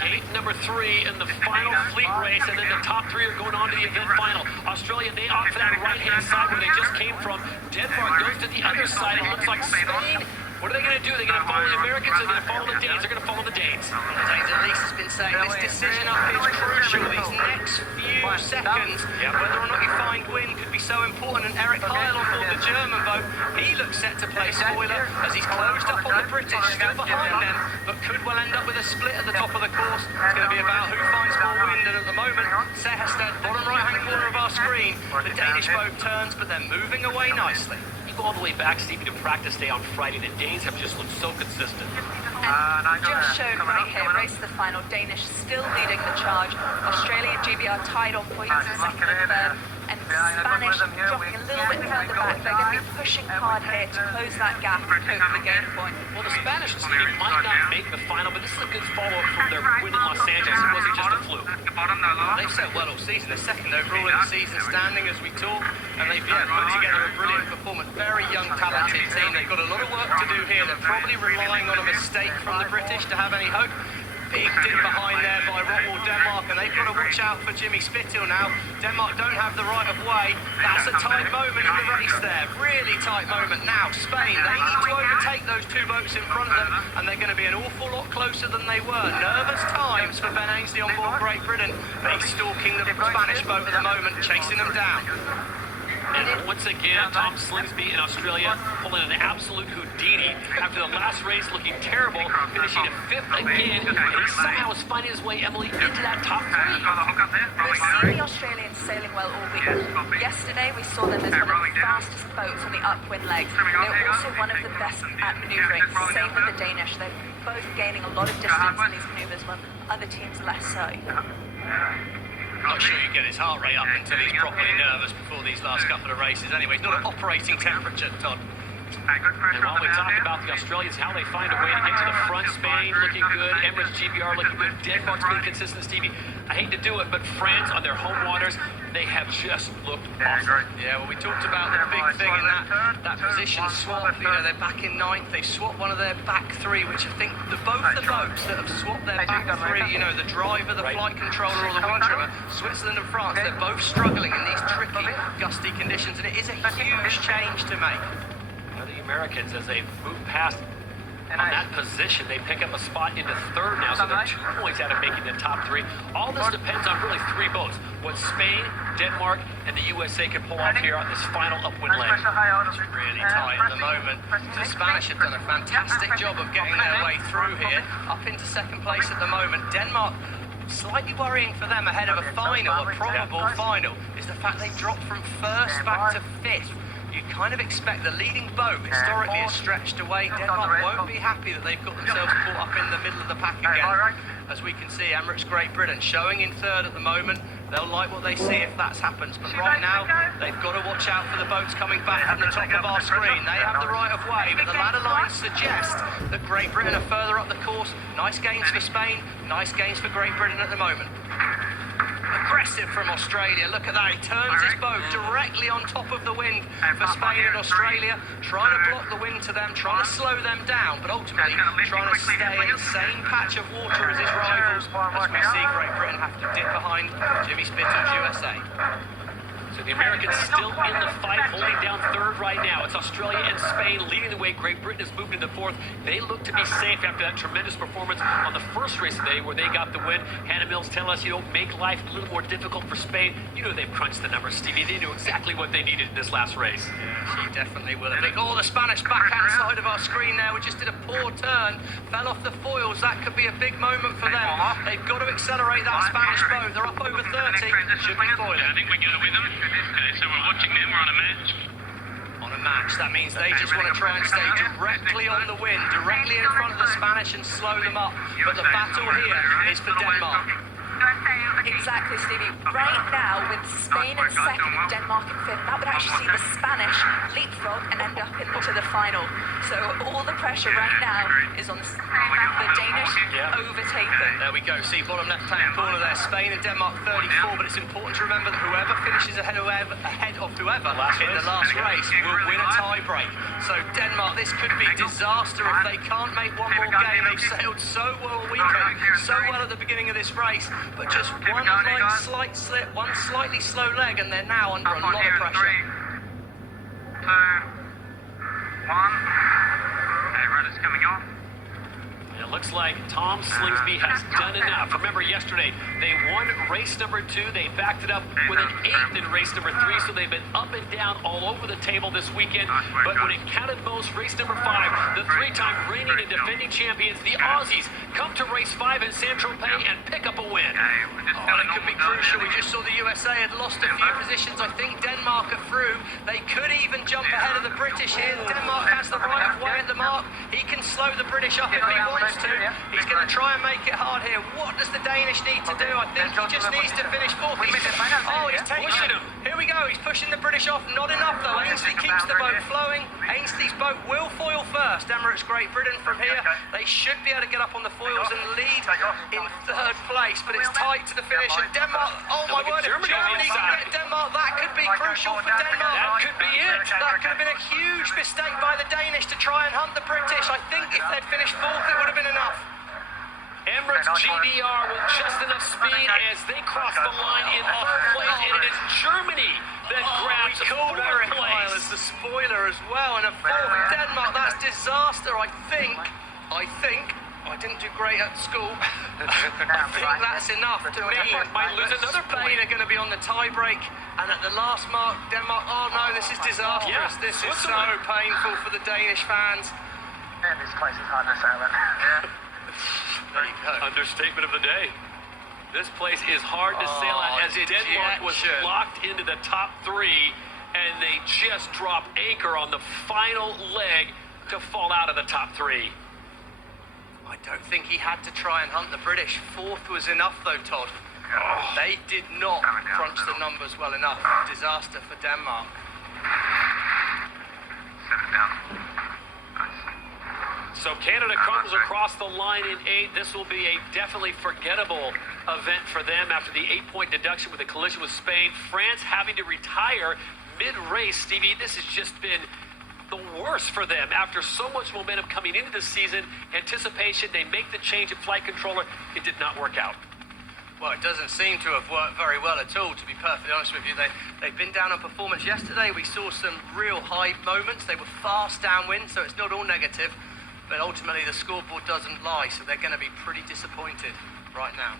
Gate number 3 in the final fleet race, and then the top 3 are going on to the event final. Australia, they opt for that right-hand side where they just came from. Denmark goes to the other side. It looks like Spain. What are they going to do? They're going to follow the Americans, or they're going to follow the Danes? They're going to follow the Danes. Danes at least has been saying this decision up is crucial. These next few seconds, whether or not you find wind could be so important. And Eric Heil on board the German boat, he looks set to play spoiler as he's closed up on the British, still behind them, but could well end up with a split at the top of the course. It's going to be about who finds more wind, and at the moment, Seherstad, bottom right-hand corner of our screen, the Danish boat turns, but they're moving away nicely. You go all the way back, Stevie, to practice day on Friday. The Danes have just looked so consistent. And just shown right here, race to the final, Danish still leading the charge. Australia and GBR tied on points in second and third. And Spanish dropping a little bit further back. They're going to be pushing hard here to close that gap and hopefully gain a point. Well, the Spanish team might not make the final, but this is a good follow-up from their win in Los Angeles. It wasn't just a fluke. They've set well all season. They're second overall in the season standing as we talk, and they've put together a brilliant performance. Very young, talented team. They've got a lot of work to do here. They're probably relying on a mistake from the British to have any hope. big dip behind there by Rottwell Denmark, and they've got to watch out for Jimmy Spithill now. Denmark don't have the right of way. That's a tight moment in the race there, really tight moment. Now, Spain, they need to overtake those two boats in front of them, and they're going to be an awful lot closer than they were. Nervous times for Ben Ainsley on board Great Britain, but he's stalking the Spanish boat at the moment, chasing them down. And once again, Tom Slingsby in Australia pulling an absolute Houdini after the last race looking terrible, finishing in 5th again, and he somehow is finding his way, Emily, into that top 3. We've seen the Australians sailing well all week. Yesterday we saw them as one of the fastest boats on the upwind legs. They're also one of the best at manoeuvring. Same with the Danish. They're both gaining a lot of distance in these manoeuvres when other teams less so. Not sure you get his heart rate up until he's properly nervous before these last couple of races. Anyway, it's not an operating temperature, Todd. And while we talk about the Australians, how they find a way to get to the front, Spain looking good, Emirates GBR looking good, Denmark's been consistent, Stevie. I hate to do it, but France on their home waters, they have just looked awesome. Yeah, well, we talked about the big thing in that position swap. You know, they're back in 9th. They swapped one of their back 3, which I think both the boats that have swapped their back 3, you know, the driver, the flight controller, or the wind trimmer, Switzerland and France, they're both struggling in these tricky, gusty conditions, and it is a huge change to make. The Americans, as they move past on that position, they pick up a spot into 3rd now, so they're 2 points out of making the top 3. All this depends on really 3 boats. What Spain, Denmark, and the USA can pull off here on this final upwind leg. It's really tight at the moment. The Spanish have done a fantastic job of getting their way through here, up into 2nd place at the moment. Denmark, slightly worrying for them ahead of a final, a probable final, is the fact they've dropped from 1st back to 5th. You kind of expect the leading boat historically is stretched away. Denmark won't be happy that they've got themselves caught up in the middle of the pack again. As we can see, Emirates Great Britain showing in 3rd at the moment. They'll like what they see if that happens. But right now, they've got to watch out for the boats coming back from the top of our screen. They have the right of way, but the ladder lines suggest that Great Britain are further up the course. Nice gains for Spain, nice gains for Great Britain at the moment. Aggressive from Australia, look at that, he turns his boat directly on top of the wind for Spain and Australia, trying to block the wind to them, trying to slow them down, but ultimately trying to stay in the same patch of water as his rivals, as we see Great Britain have to dip behind Jimmy Spittill's USA. So the Americans still in the fight, holding down 3rd right now. It's Australia and Spain leading the way. Great Britain has moved into 4th. They look to be safe after that tremendous performance on the first race of the day where they got the win. Hannah Mills telling us, you know, make life a little more difficult for Spain. You know they've crunched the numbers, Stevie. They knew exactly what they needed in this last race. Yeah, she definitely will. I think, oh, the Spanish backhand side of our screen there. We just did a poor turn, fell off the foils. That could be a big moment for them. They've got to accelerate that Spanish boat. They're up over 30. Should be foiling. I think we go with them. Okay, so we're watching them. We're on a match. On a match, that means they just want to try and stay directly on the wind, directly in front of the Spanish and slow them up. But the battle here is for Denmark. Exactly, Stevie. Right now, with Spain in 2nd and Denmark in 5th, that would actually see the Spanish leapfrog and end up into the final. So all the pressure right now is on the Danish overtaking. There we go. See, bottom left-hand corner there. Spain and Denmark 34, but it's important to remember that whoever finishes ahead of whoever in the last race will win a tie-break. So Denmark, this could be disaster if they can't make one more game. They've sailed so well all weekend, so well at the beginning of this race, but just one slight slip, one slightly slow leg, and they're now under a lot of pressure. 3, 2, 1. Okay, rudder's coming off. It looks like Tom Slingsby has done enough. Remember yesterday, they won race number 2. They backed it up with an 8th in race number 3, so they've been up and down all over the table this weekend. But when it counted most, race number 5, the 3-time reigning and defending champions, the Aussies, come to race 5 in Saint-Tropez and pick up a win. Oh, it could be crucial. We just saw the USA had lost a few positions. I think Denmark are through. They could even jump ahead of the British here. Denmark has the right of way at the mark. He can slow the British up if he wants to. He's going to try and make it hard here. What does the Danish need to do? I think he just needs to finish 4th. Oh, he's pushing him. Here we go. He's pushing the British off. Not enough, though. Ainsley keeps the boat flowing. Ainsley's boat will foil first. Emirates Great Britain from here. They should be able to get up on the foils and lead in 3rd place, but it's tight to the finish. And Denmark, oh my word, if Germany can get Denmark, that could be crucial for Denmark. That could be it. That could have been a huge mistake by the Danish to try and hunt the British. I think if they'd finished 4th, it would have been enough. Emirates GBR with just enough speed as they cross the line in third place, and it is Germany that grabs called fourth Eric Heil place. as the spoiler as well, and a fourth Denmark. That's disaster. I think I didn't do great at school. I think that's enough to me. Might lose another Spain point. are going to be on the tie break, and at the last mark, Denmark. Oh no, this is disastrous. Yeah, This is so Switzerland. painful for the Danish fans. Man, this place is hard to sail in. Yeah. There you go. Understatement of the day. This place is hard to sail at as Denmark was dejection. locked into the top three, and they just drop anchor on the final leg to fall out of the top three. I don't think he had to try and hunt the British. Fourth was enough though, Todd. They did not crunch the numbers well enough. Disaster for Denmark. 7 down. So Canada comes across the line in 8. This will be a definitely forgettable event for them after the 8-point deduction with a collision with Spain. France having to retire mid-race. Stevie, this has just been the worst for them after so much momentum coming into the season. Anticipation, they make the change at flight controller. It did not work out. Well, it doesn't seem to have worked very well at all, to be perfectly honest with you. They've been down on performance yesterday. We saw some real high moments. They were fast downwind, so it's not all negative. But ultimately, the scoreboard doesn't lie, so they're going to be pretty disappointed right now.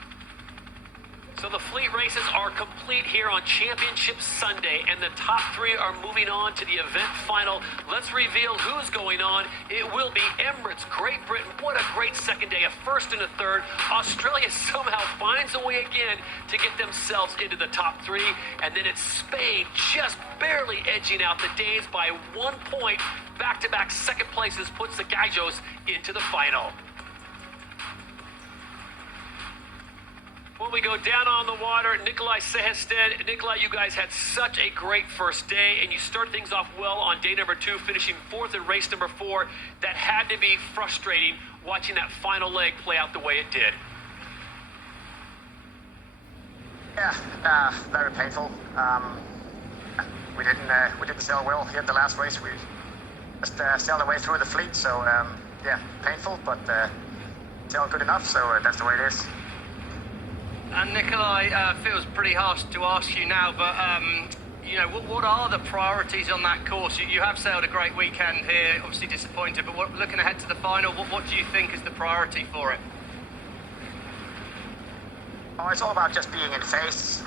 So the fleet races are complete here on Championship Sunday, and the top three are moving on to the event final. Let's reveal who's going on. It will be Emirates, Great Britain. What a great second day, a first and a third. Australia somehow finds a way again to get themselves into the top three, and then it's Spain just barely edging out the Danes by 1 point. Back-to-back second places puts the Gajos into the final. When we go down on the water, Nikolai Sehested. Nikolai, you guys had such a great first day, and you started things off well on day number 2, finishing 4th in race number 4. That had to be frustrating, watching that final leg play out the way it did. Yeah, very painful. We didn't sail well here in the last race. We just sailed our way through the fleet, so yeah, painful, but sailed good enough, so that's the way it is. And Nikolai, feels pretty harsh to ask you now, but you know, what are the priorities on that course? You have sailed a great weekend here, obviously disappointed, but looking ahead to the final, what do you think is the priority for it? Oh, it's all about just being in phase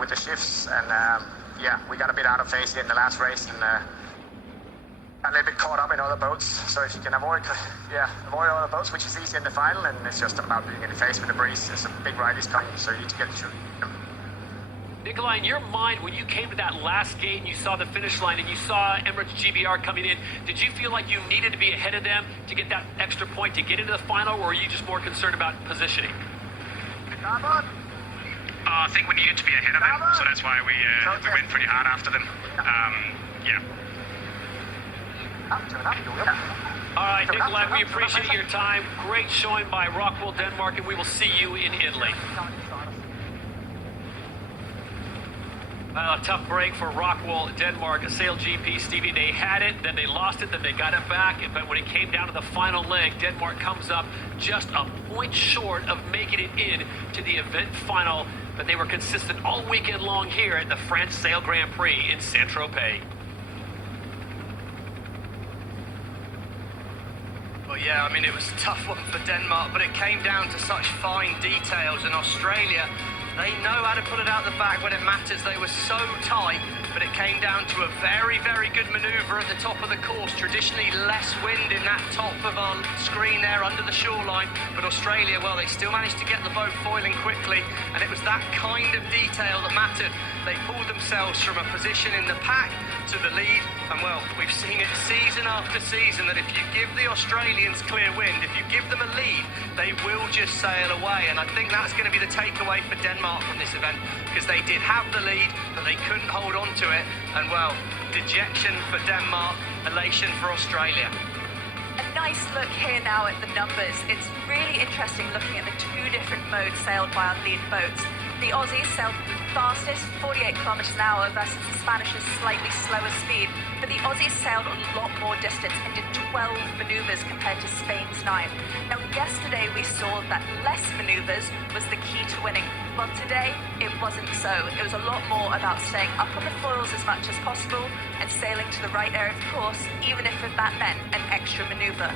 with the shifts, and yeah, we got a bit out of phase here in the last race, and a little bit caught up in other boats. So if you can avoid other boats, which is easy in the final, and it's just about being in phase with the breeze. There's a big ride is coming, so you need to get through them. Nikolai, in your mind, when you came to that last gate and you saw the finish line and you saw Emirates GBR coming in, did you feel like you needed to be ahead of them to get that extra point to get into the final, or were you just more concerned about positioning? I think we needed to be ahead of them, so that's why we went pretty hard after them. Yeah. All right, Nikolai, we appreciate your time. Great showing by Rockwell, Denmark, and we will see you in Italy. A tough break for Rockwell, Denmark. Sail GP, Stevie, they had it, then they lost it, then they got it back. But when it came down to the final leg, Denmark comes up just a point short of making it in to the event final. But they were consistent all weekend long here at the France Sail Grand Prix in Saint-Tropez. Well, yeah, I mean, it was a tough one for Denmark, but it came down to such fine details. And Australia, they know how to put it out the back when it matters. They were so tight, but it came down to a very, very good manoeuvre at the top of the course. Traditionally less wind in that top of our screen there under the shoreline. But Australia, well, they still managed to get the boat foiling quickly, and it was that kind of detail that mattered. They pulled themselves from a position in the pack to the lead, and well, we've seen it season after season that if you give the Australians clear wind, if you give them a lead, they will just sail away. And I think that's going to be the takeaway for Denmark from this event, because they did have the lead, but they couldn't hold on to it. And well, dejection for Denmark, elation for Australia. A nice look here now at the numbers. It's really interesting looking at the two different modes sailed by our lead boats. The Aussies sailed the fastest, 48 kilometers an hour, versus the Spanish's slightly slower speed. But the Aussies sailed a lot more distance and did 12 maneuvers compared to Spain's 9. Now, yesterday we saw that less maneuvers was the key to winning. But today, it wasn't so. It was a lot more about staying up on the foils as much as possible and sailing to the right area of the course, even if that meant an extra maneuver.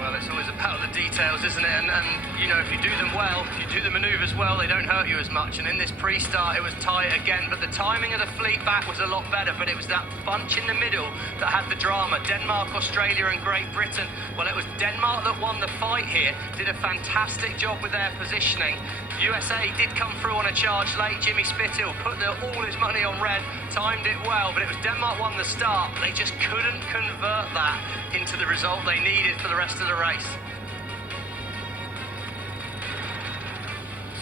Well, it's always about the details, isn't it? And you know, if you do them well, if you do the manoeuvres well, they don't hurt you as much. And in this pre-start, it was tight again, but the timing of the fleet back was a lot better. But it was that bunch in the middle that had the drama. Denmark, Australia, and Great Britain. Well, it was Denmark that won the fight here, did a fantastic job with their positioning. USA did come through on a charge late. Jimmy Spithill put all his money on red, timed it well, but it was Denmark won the start, but they just couldn't convert that into the result they needed for the rest of the race.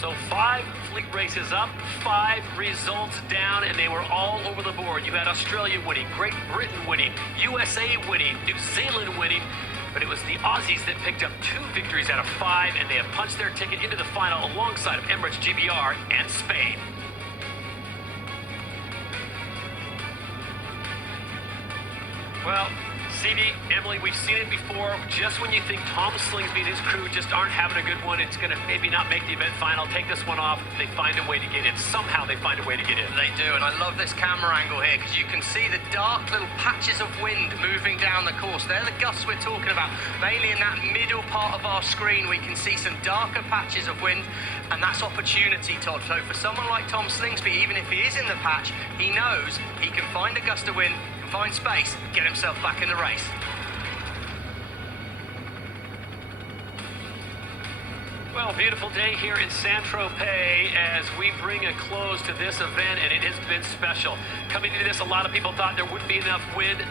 So 5 fleet races up, 5 results down, and they were all over the board. You had Australia winning, Great Britain winning, USA winning, New Zealand winning, but it was the Aussies that picked up 2 victories out of 5, and they have punched their ticket into the final alongside of Emirates GBR and Spain. Well, CD, Emily, we've seen it before. Just when you think Tom Slingsby and his crew just aren't having a good one, it's going to maybe not make the event final, take this one off, they find a way to get in. Somehow they find a way to get in. They do, and I love this camera angle here because you can see the dark little patches of wind moving down the course. They're the gusts we're talking about. Mainly in that middle part of our screen, we can see some darker patches of wind, and that's opportunity, Todd. So for someone like Tom Slingsby, even if he is in the patch, he knows he can find a gust of wind, find space, get himself back in the race. Well, beautiful day here in Saint-Tropez as we bring a close to this event, and it has been special. Coming into this, a lot of people thought there wouldn't be enough wind.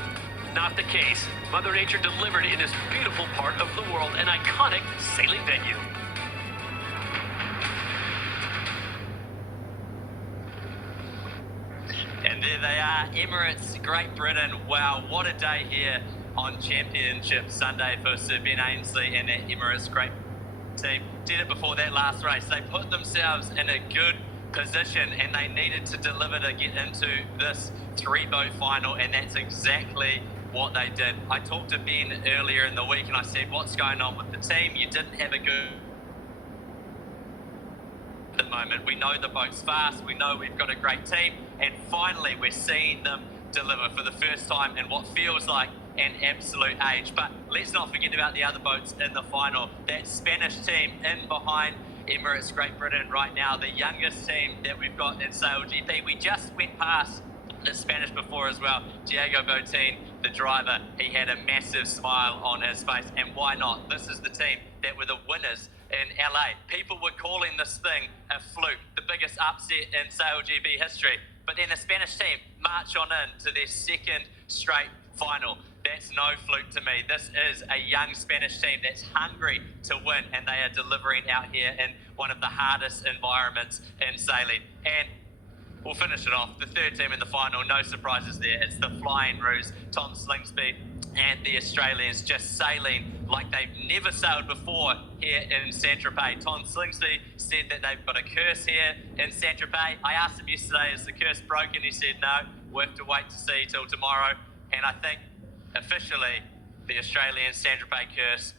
Not the case. Mother Nature delivered in this beautiful part of the world, an iconic sailing venue. And there they are, Emirates, Great Britain. Wow, what a day here on Championship Sunday for Sir Ben Ainslie and that Emirates Great team. Did it before that last race. They put themselves in a good position and they needed to deliver to get into this 3-boat final, and that's exactly what they did. I talked to Ben earlier in the week and I said, what's going on with the team? You didn't have a good at the moment. We know the boat's fast, we know we've got a great team, and finally we're seeing them deliver for the first time in what feels like an absolute age. But let's not forget about the other boats in the final. That Spanish team in behind Emirates Great Britain right now, the youngest team that we've got in SailGP. We just went past the Spanish before as well. Diego Botín, the driver, he had a massive smile on his face, and why not? This is the team that were the winners in LA. People were calling this thing a fluke, the biggest upset in SailGP history. But then the Spanish team march on in to their second straight final. That's no fluke to me. This is a young Spanish team that's hungry to win, and they are delivering out here in one of the hardest environments in sailing. And we'll finish it off. The third team in the final, no surprises there. It's the Flying Roos, Tom Slingsby and the Australians, just sailing like they've never sailed before here in Saint-Tropez. Tom Slingsby said that they've got a curse here in Saint-Tropez. I asked him yesterday, is the curse broken? He said no, we'll have to wait to see till tomorrow. And I think officially the Australian Saint-Tropez curse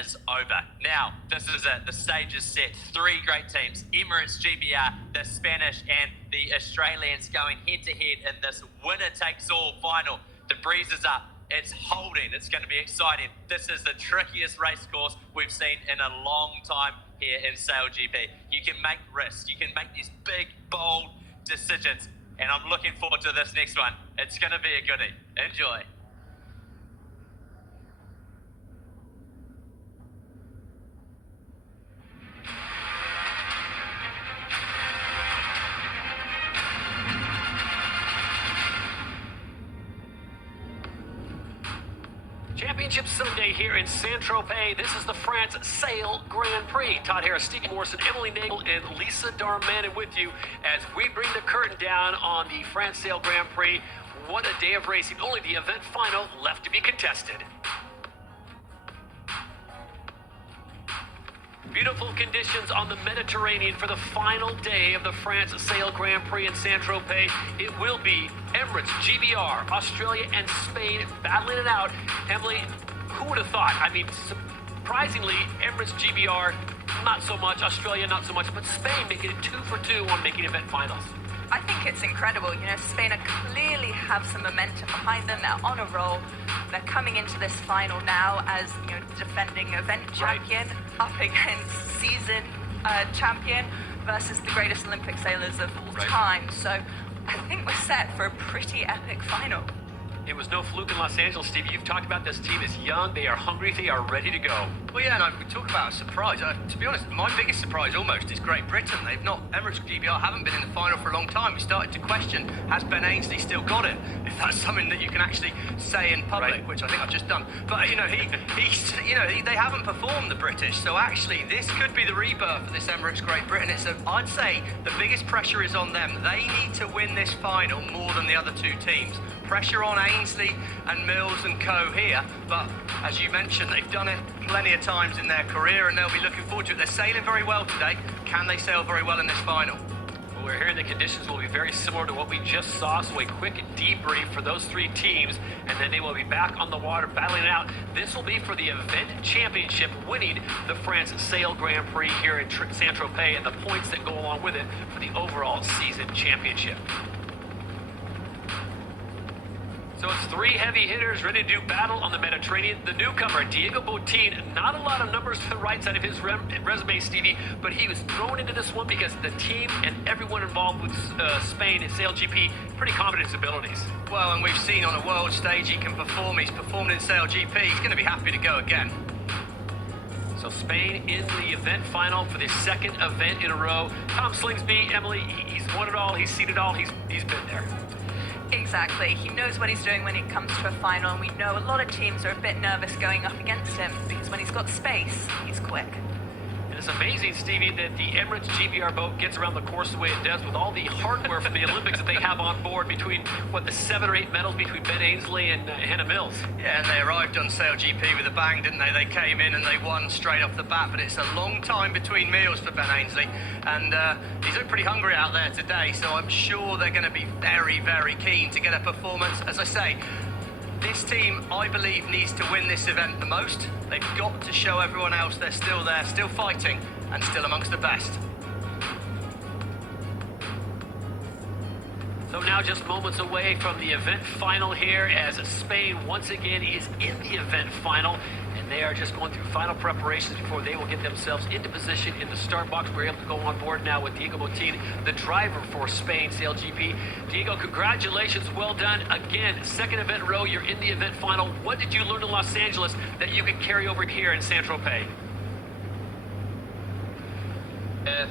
is over. Now, this is it. The stage is set. 3 great teams, Emirates GBR, the Spanish and the Australians, going head-to-head in this winner-takes-all final. The breeze is up. It's holding. It's going to be exciting. This is the trickiest race course we've seen in a long time here in SailGP. You can make risks. You can make these big, bold decisions. And I'm looking forward to this next one. It's going to be a goodie. Enjoy. Championship Sunday here in Saint-Tropez. This is the France Sail Grand Prix. Todd Harris, Steve Morrison, Emily Nagel, and Lisa Darmanin with you as we bring the curtain down on the France Sail Grand Prix. What a day of racing. Only the event final left to be contested. Beautiful conditions on the Mediterranean for the final day of the France Sail Grand Prix in Saint-Tropez. It will be Emirates, GBR, Australia, and Spain battling it out. Emily, who would have thought? I mean, surprisingly, Emirates, GBR, not so much. Australia, not so much. But Spain making it 2 for 2 on making event finals. I think it's incredible. You know, Spain clearly have some momentum behind them. They're on a roll. They're coming into this final now as, you know, defending event champion up against season champion versus the greatest Olympic sailors of all time. So I think we're set for a pretty epic final. It was no fluke in Los Angeles, Stevie. You've talked about this team is young, they are hungry, they are ready to go. Well, yeah, and we talk about a surprise. To be honest, my biggest surprise almost is Great Britain. They've not, Emirates GBR haven't been in the final for a long time. We started to question, has Ben Ainsley still got it? If that's something that you can actually say in public, which I think I've just done. But, you know, they haven't performed, the British. So actually, this could be the rebirth of this Emirates Great Britain. I'd say the biggest pressure is on them. They need to win this final more than the other two teams. Pressure on Ainsley and Mills and co here, but as you mentioned, they've done it plenty of times in their career and they'll be looking forward to it. They're sailing very well today. Can they sail very well in this final? Well, we're hearing the conditions will be very similar to what we just saw, so a quick debrief for those three teams, and then they will be back on the water battling it out. This will be for the event championship, winning the France Sail Grand Prix here in Saint-Tropez and the points that go along with it for the overall season championship. So it's three heavy hitters ready to do battle on the Mediterranean. The newcomer, Diego Botín, not a lot of numbers to the right side of his resume, Stevie, but he was thrown into this one because the team and everyone involved with Spain and Sail GP pretty confident in his abilities. Well, and we've seen on a world stage he can perform. He's performed in Sail GP. He's going to be happy to go again. So Spain in the event final for the second event in a row. Tom Slingsby, Emily, he's won it all. He's seen it all. He's been there. Exactly. He knows what he's doing when it comes to a final, and we know a lot of teams are a bit nervous going up against him because when he's got space, he's quick. And it's amazing, Stevie, that the Emirates GBR boat gets around the course the way it does with all the hardware from the Olympics that they have on board between, the 7 or 8 medals between Ben Ainsley and Hannah Mills. Yeah, and they arrived on Sail GP with a bang, didn't they? They came in and they won straight off the bat, but it's a long time between meals for Ben Ainsley, and he's looked pretty hungry out there today, so I'm sure they're going to be very, very keen to get a performance. As I say, this team, I believe, needs to win this event the most. They've got to show everyone else they're still there, still fighting, and still amongst the best. So now just moments away from the event final here as Spain once again is in the event final. And they are just going through final preparations before they will get themselves into position in the start box. We're able to go on board now with Diego Botín, the driver for Spain Sail GP. Diego, congratulations, well done. Again, second event in a row, you're in the event final. What did you learn in Los Angeles that you can carry over here in Saint-Tropez?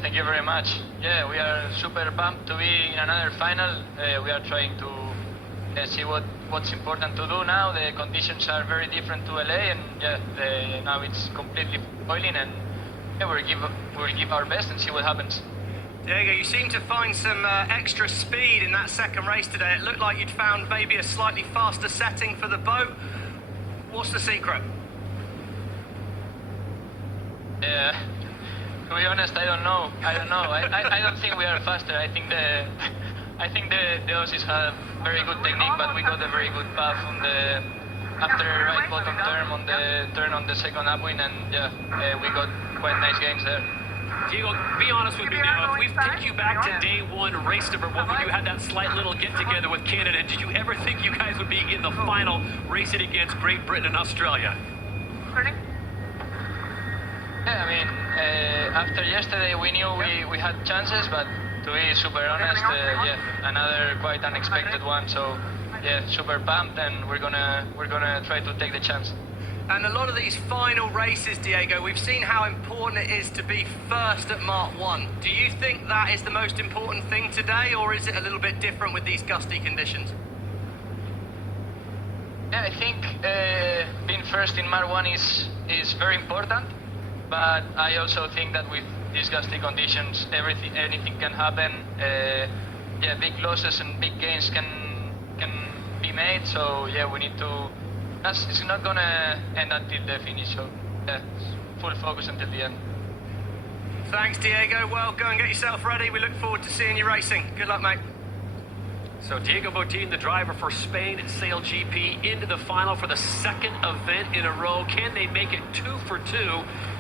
Thank you very much. Yeah, we are super pumped to be in another final. We are trying to see what's important to do now. The conditions are very different to LA, and now it's completely boiling, and we'll give our best and see what happens. Diego, you seem to find some extra speed in that second race today. It looked like you'd found maybe a slightly faster setting for the boat. What's the secret? Yeah. To be honest, I don't know. I don't think we are faster. I think the Aussies have very good technique, but we got a very good path on the after right bottom turn on the turn on the second upwind, and we got quite nice gains there. Diego, be honest with me now. If we take you back to day one, race number 1, when you had that slight little get-together with Canada, did you ever think you guys would be in the final racing against Great Britain and Australia? Yeah, I mean, after yesterday we knew we had chances, but to be super honest, another quite unexpected one. So, super pumped, and we're gonna try to take the chance. And a lot of these final races, Diego, we've seen how important it is to be first at Mark 1. Do you think that is the most important thing today, or is it a little bit different with these gusty conditions? Yeah, I think being first in Mark 1 is very important. But I also think that with these gusty conditions, anything can happen. Big losses and big gains can be made. So we need to. It's not gonna end until the finish. So full focus until the end. Thanks, Diego. Well, go and get yourself ready. We look forward to seeing you racing. Good luck, mate. So Diego Botín, the driver for Spain Sail GP, into the final for the second event in a row. Can they make it 2 for 2?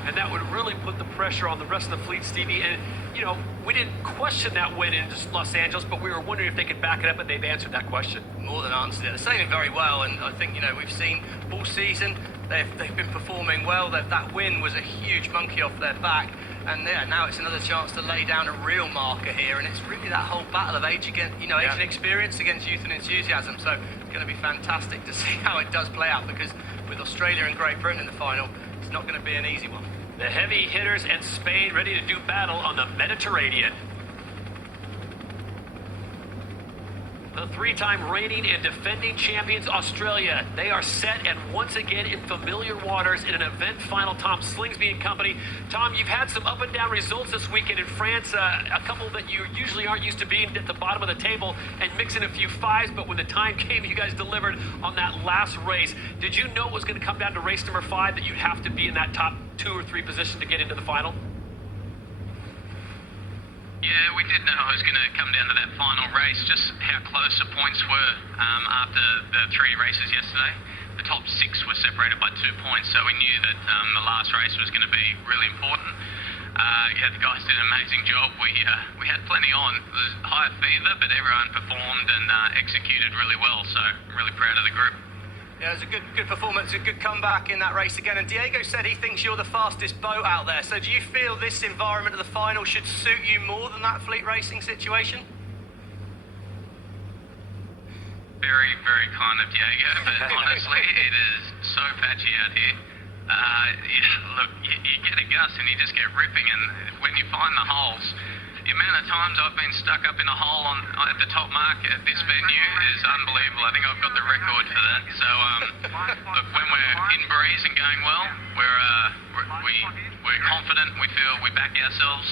And that would really put the pressure on the rest of the fleet, Stevie. And, you know, we didn't question that win in Los Angeles, but we were wondering if they could back it up, and they've answered that question. More than answered it. They're sailing very well, and I think, you know, we've seen all season, they've been performing well. That win was a huge monkey off their back. And yeah, now it's another chance to lay down a real marker here, and it's really that whole battle of age against, age and experience against youth and enthusiasm. So it's going to be fantastic to see how it does play out, because with Australia and Great Britain in the final, it's not going to be an easy one. The heavy hitters and Spain ready to do battle on the Mediterranean. The three-time reigning and defending champions Australia, they are set and once again in familiar waters in an event final. Tom Slingsby and company. Tom, you've had some up and down results this weekend in France, a couple that you usually aren't used to being at the bottom of the table and mixing a few fives, but when the time came, you guys delivered on that last race. Did you know it was going to come down to race number 5 that you'd have to be in that top 2 or 3 position to get into the final? Yeah, we did know it was going to come down to that final race, just how close the points were after the 3 races yesterday. The top 6 were separated by 2 points, so we knew that the last race was going to be really important. Yeah, the guys did an amazing job. We had plenty on. It was high fever, but everyone performed and executed really well, so I'm really proud of the group. Yeah, it was a good performance, a good comeback in that race again. And Diego said he thinks you're the fastest boat out there. So do you feel this environment of the final should suit you more than that fleet racing situation? Very, very kind of Diego, but honestly, it is so patchy out here. Look, you get a gust and you just get ripping, and when you find the holes, the amount of times I've been stuck up in a hole at the top mark at this venue is unbelievable. I think I've got the record for that. So, look, when we're in breeze and going well, we're confident. We feel we back ourselves.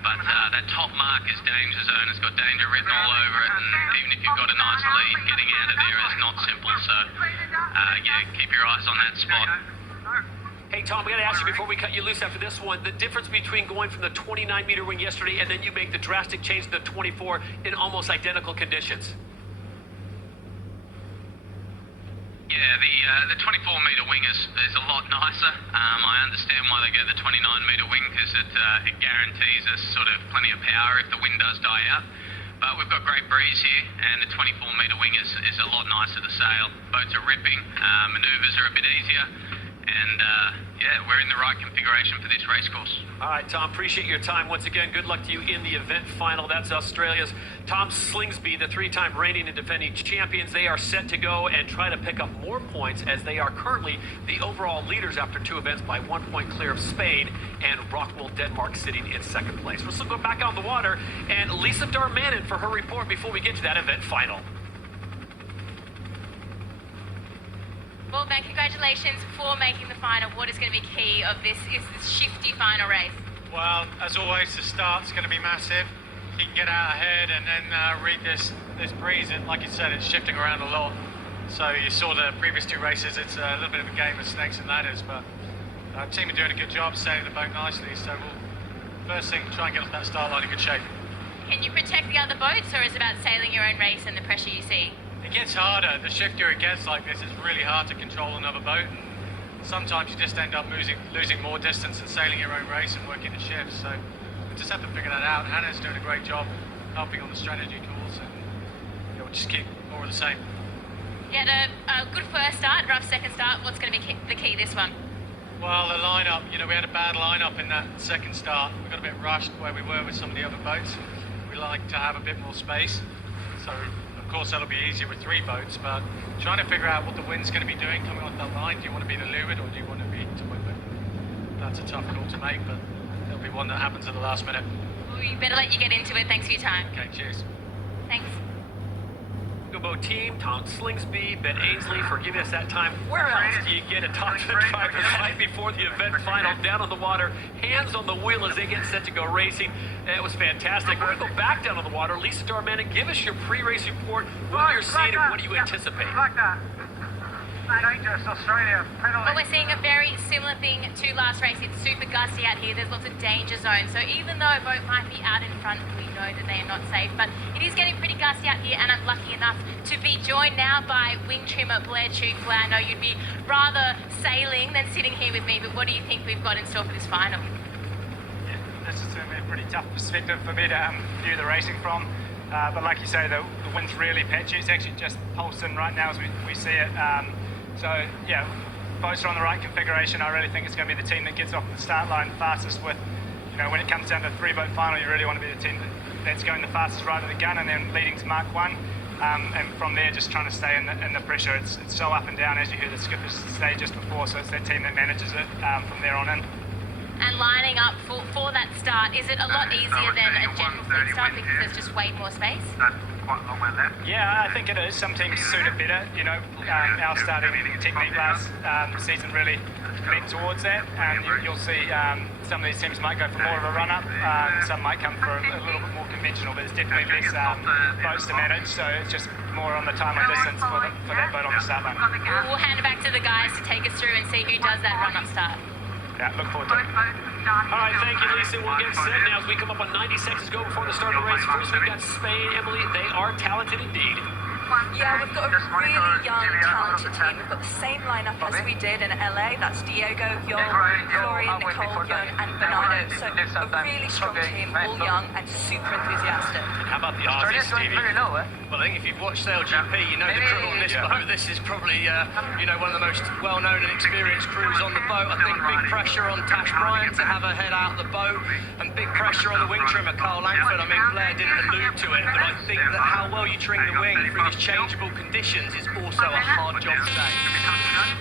But that top mark is danger zone. It's got danger written all over it, and even if you've got a nice lead, getting out of there is not simple. So, yeah, keep your eyes on that spot. Hey, Tom, we got to ask you before we cut you loose after this one, the difference between going from the 29-meter wing yesterday and then you make the drastic change to the 24 in almost identical conditions. Yeah, the 24-meter wing is a lot nicer. I understand why they go the 29-meter wing, because it guarantees us sort of plenty of power if the wind does die out. But we've got great breeze here, and the 24-meter wing is a lot nicer to sail. Boats are ripping, manoeuvres are a bit easier. And, yeah, we're in the right configuration for this race course. All right, Tom, appreciate your time. Once again, good luck to you in the event final. That's Australia's Tom Slingsby, the 3-time reigning and defending champions. They are set to go and try to pick up more points, as they are currently the overall leaders after 2 events by 1 point clear of Spain and Rockwool, Denmark, sitting in 2nd place. We'll still go back on the water, and Lisa Darmanin for her report before we get to that event final. Well, Ben, congratulations for making the final. What is going to be key of this shifty final race? Well, as always, the start's going to be massive. You can get out ahead and then read this breeze. And like you said, it's shifting around a lot. So you saw the previous 2 races. It's a little bit of a game of snakes and ladders, but the team are doing a good job sailing the boat nicely. So we'll, first thing, try and get off that start line in good shape. Can you protect the other boats, or is it about sailing your own race and the pressure you see? It gets harder. The shiftier it gets like this, it's really hard to control another boat. Sometimes you just end up losing more distance and sailing your own race and working the shifts. So we just have to figure that out. Hannah's doing a great job helping on the strategy calls, and we'll just keep more of the same. You had a good first start, rough second start. What's going to be the key this one? Well, the lineup, we had a bad lineup in that second start. We got a bit rushed where we were with some of the other boats. We like to have a bit more space. So of course, that'll be easier with 3 boats, but trying to figure out what the wind's going to be doing coming off that line. Do you want to be the leeward, or do you want to be to windward? That's a tough call to make, but it'll be one that happens at the last minute. We better let you get into it. Thanks for your time. Okay, cheers. Thanks. Diego Botín, Tom Slingsby, Ben Ainsley for giving us that time. Where else do you get to talk to the drivers right before the event final, down on the water, hands on the wheel as they get set to go racing? It was fantastic. We're going to go back down on the water. Lisa Darmanin, give us your pre-race report, what you're seeing and what do you anticipate? Dangerous, Australia. Well, we're seeing a very similar thing to last race. It's super gusty out here. There's lots of danger zones. So even though a boat might be out in front, we know that they are not safe. But it is getting pretty gusty out here, and I'm lucky enough to be joined now by wing trimmer Blair Tuke. Blair, I know you'd be rather sailing than sitting here with me, but what do you think we've got in store for this final? Yeah, this is going to be a pretty tough perspective for me to view the racing from. But like you say, the wind's really patchy. It's actually just pulsing right now as we see it. So yeah, boats are on the right configuration. I really think it's going to be the team that gets off the start line fastest with, when it comes down to a 3-boat final, you really want to be the team that's going the fastest right at the gun and then leading to Mark 1. And from there, just trying to stay in the pressure. It's so up and down, as you heard the skippers say just before, so it's that team that manages it from there on in. And lining up for that start, is it a lot easier than a general fleet start because there's just way more space? Yeah, I think it is. Some teams suit it better. Our starting technique last season really went towards that. You'll see some of these teams might go for more of a run-up. Some might come for a little bit more conventional, but there's definitely less boats to manage, so it's just more on the time and distance for that boat on the start line. We'll hand it back to the guys to take us through and see who does that run-up start. Yeah, look forward to it. All right, thank you, Lisa. We'll get set now as we come up on 90 seconds to go before the start of the race. First, we've got Spain. Emily, they are talented indeed. Yeah, we've got a really young, talented team. We've got the same lineup as we did in LA. That's Diego, Yol, Florian, Nicole, Young, and Bernardo. So a really strong team, all young and super enthusiastic. And how about the Aussies, Stevie? Well, I think if you've watched SailGP, you know the drill on this boat. This is probably, one of the most well-known and experienced crews on the boat. I think big pressure on Tash Bryant to have her head out of the boat, and big pressure on the wing trimmer, Carl Langford. I mean, Blair didn't allude to it, but I think that how well you trim the wing through these changeable conditions is also a hard job today.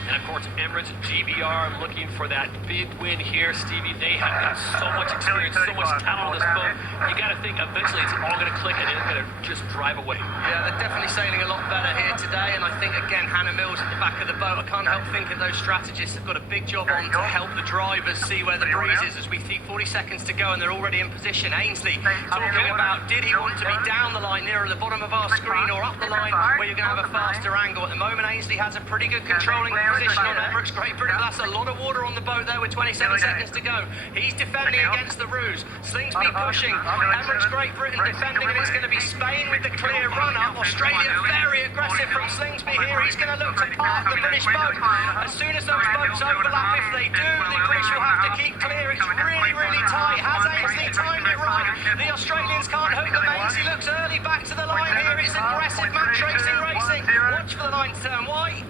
And of course, Emirates GBR looking for that big win here. Stevie, they have got so much experience, so much talent on this boat. You got to think eventually it's all going to click and it's going to just drive away. Yeah, they're definitely sailing a lot better here today, and I think again Hannah Mills at the back of the boat. I can't help thinking those strategists have got a big job on to help the drivers see where the breeze is as we see 40 seconds to go and they're already in position. Ainsley talking about did he want to be down the line nearer the bottom of our screen or up the line where you're going to have a faster angle. At the moment, Ainsley has a pretty good controlling position on Emirates Great Britain. That's a lot of water on the boat there with 27 seconds to go. He's defending against the ruse. Slingsby pushing. Emirates Great Britain defending, and it's going to be Spain with the clear run-up. Australia very aggressive from Slingsby here. He's going to look to park the British boat. As soon as those boats overlap, if they do, the British will have to keep clear. It's really, really tight. Has Ainsley timed it right? The Australians can't hook them. Ainsley looks early back to the line here. It's aggressive match racing. Watch for the line's turn white.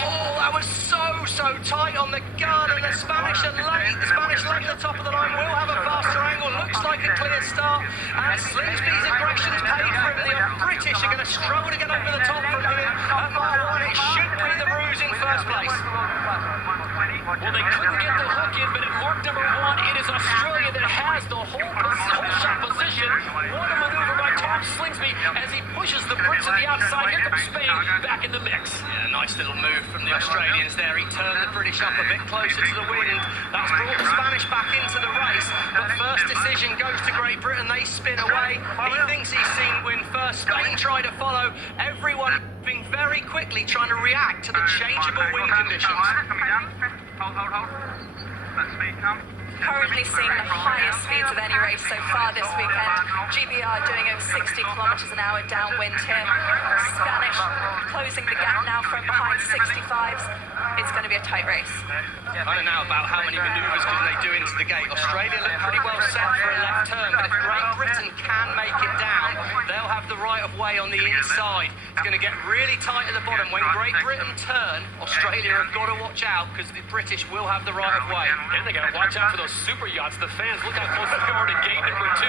Oh, that was so tight on the gun, and the Spanish are late. The Spanish late at the top of the line will have a faster angle. Looks like a clear start. And Slingsby's aggression's paid for him. The British are going to struggle to get over the top from here. At mile 1, it should be the Ruse in first place. Well, they couldn't get the hook in, but at mark number 1, it is Australia that has the whole shot position. What a maneuver by Tom Slingsby as he pushes the Brits to the outside. Here comes Spain back in the mix. Yeah, nice little move from the Australians there. He turned the British up a bit closer to the wind. That's brought the Spanish back into the race. But first decision goes to Great Britain. They spin away. He thinks he's seen win first. Spain try to follow. Everyone moving very quickly, trying to react to the changeable wind conditions. Hold. Let speed come. Currently seeing the highest speeds of any race so far this weekend. GBR doing over 60 kilometers an hour downwind here. Spanish closing the gap now from behind 65s. It's going to be a tight race. I don't know about how many manoeuvres can they do into the gate. Australia look pretty well set for a left turn, but if Great Britain can make it down, they'll have the right of way on the inside. It's going to get really tight at the bottom. When Great Britain turn, Australia have got to watch out because the British will have the right of way. And they got to watch out for those super yachts. The fans, look how close they are to gate number 2.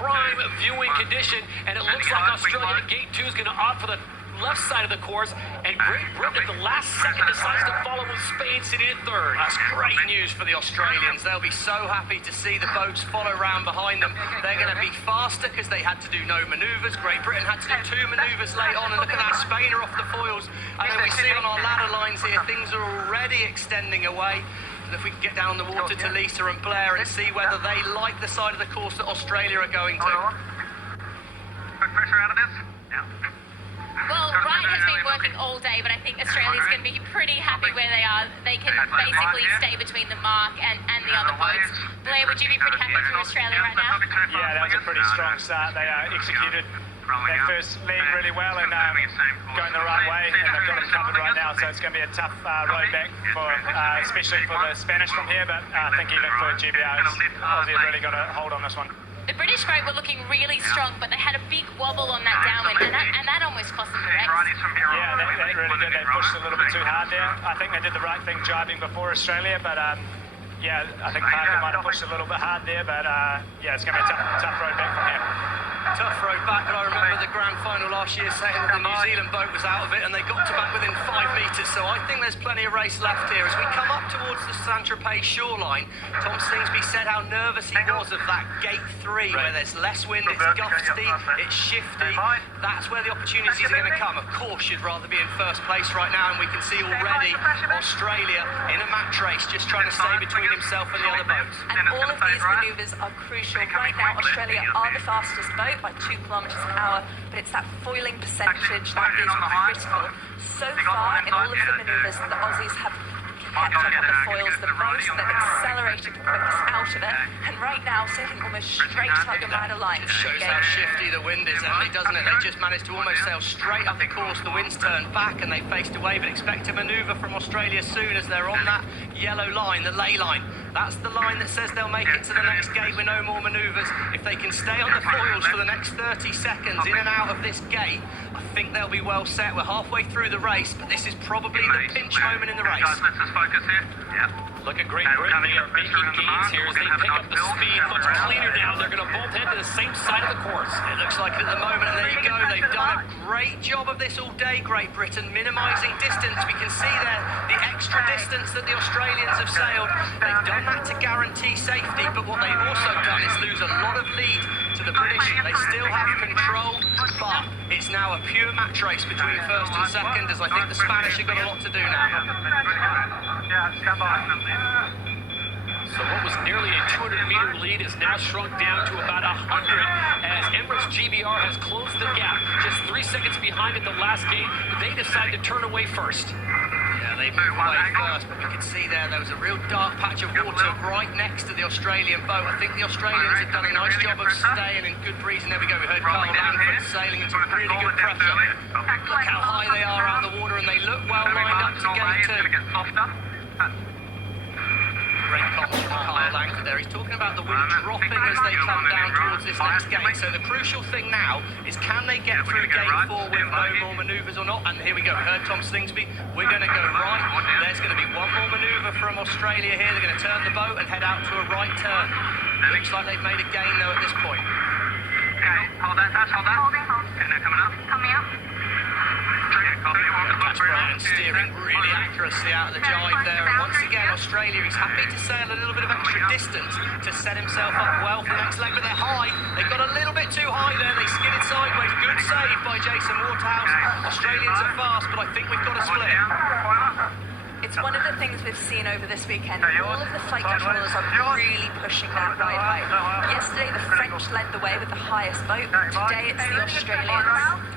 Prime viewing condition, and it looks like Australia at gate 2 is going to opt for the left side of the course, and Great Britain at the last second decides to follow with Spain sitting in 3rd. That's great news for the Australians. They'll be so happy to see the boats follow round behind them. They're going to be faster because they had to do no manoeuvres. Great Britain had to do 2 manoeuvres late on, and look at that, Spain are off the foils. And then we see on our ladder lines here, things are already extending away. And if we can get down the water to Lisa and Blair and see whether they like the side of the course that Australia are going to. Put pressure out of this. Yeah. Well, Ryan has been working all day, but I think Australia's going to be pretty happy where they are. They can basically stay between the mark and the other boats. Blair, would you be pretty happy for Australia right now? Yeah, that was a pretty strong start. They executed their first leg really well and going the right way, and they've got them covered right now, so it's going to be a tough road back, for, especially for the Spanish from here, but I think even for GBR, Aussie have really got a hold on this one. The British boat were looking really strong, but they had a big wobble on that downwind, and that almost cost them the race. Yeah, they really did. They pushed a little bit too hard there. I think they did the right thing driving before Australia, but yeah, I think Parker might have pushed a little bit hard there, but yeah, it's going to be a tough road back from here. Tough road back, but I remember the grand final last year saying that the New Zealand boat was out of it and they got to back within 5 metres, so I think there's plenty of race left here. As we come up towards the Saint-Tropez shoreline, Tom Slingsby said how nervous he was of that gate 3, where there's less wind, it's gusty, it's shifty. That's where the opportunities are going to come. Of course, you'd rather be in first place right now, and we can see already Australia in a match race just trying to stay between himself and the other boats. And all of these manoeuvres are crucial. Right now, Australia are the fastest boat by 2 kilometres an hour, but it's that foiling percentage that is critical. So far, in all of the manoeuvres, the Aussies have kept up on the foils the most, they've accelerated the quickest out of it, and right now sailing almost straight up the ladder line. Shows how shifty the wind is, Emily, doesn't it? They just managed to almost sail straight up the course. The wind's turned back and they faced away, but expect a manoeuvre from Australia soon as they're on that yellow line, the ley line. That's the line that says they'll make it to the next gate with no more manoeuvres. If they can stay on the foils for the next 30 seconds in and out of this gate, I think they'll be well set. We're halfway through the race, but this is probably the pinch moment in the race. Let's just focus here. Yeah. Look at Great Britain. They are making gains here as they pick up the speed. Much cleaner now. They're going to both head to the same side of the course. It looks like it at the moment, and there you go. They've done a great job of this all day, Great Britain, minimising distance. We can see there the extra distance that the Australians have sailed. They've done that to guarantee safety, but what they've also done is lose a lot of lead to the British. They still have control, but it's now a pure match race between first and second, as I think the Spanish have got a lot to do now. So what was nearly a 200-meter lead is now shrunk down to about 100 as Emirates GBR has closed the gap. Just 3 seconds behind at the last gate. They decide to turn away first. Yeah, they moved away first, but we could see there was a real dark patch of water right next to the Australian boat. I think the Australians have done a nice job of staying in good breeze, and there we go. We heard Carl Langford sailing into really good pressure. Look how high they are out of the water, and they look well lined up to gate 2. Great comments from Carl Langford there. He's talking about the wind dropping as they come down towards this next gate. So the crucial thing now is, can they get through gate 4 with no more manoeuvres or not? And here we go. We heard Tom Slingsby. We're going to go right. There's going to be one more manoeuvre from Australia here. They're going to turn the boat and head out to a right turn. Looks like they've made a gain though at this point. Okay, hold that, touch, hold that. Okay, now coming up. Coming up. Catch Brian steering really accuracy out of the jibe there, and once again Australia is happy to sail a little bit of extra distance to set himself up well for the next leg, but they're high. They got a little bit too high there. They skidded sideways. Good save by Jason Waterhouse. Australians are fast, but I think we've got a split. It's one of the things we've seen over this weekend. All of the flight controllers are really pushing that ride high. Yesterday the French led the way with the highest boat. Today it's the Australians.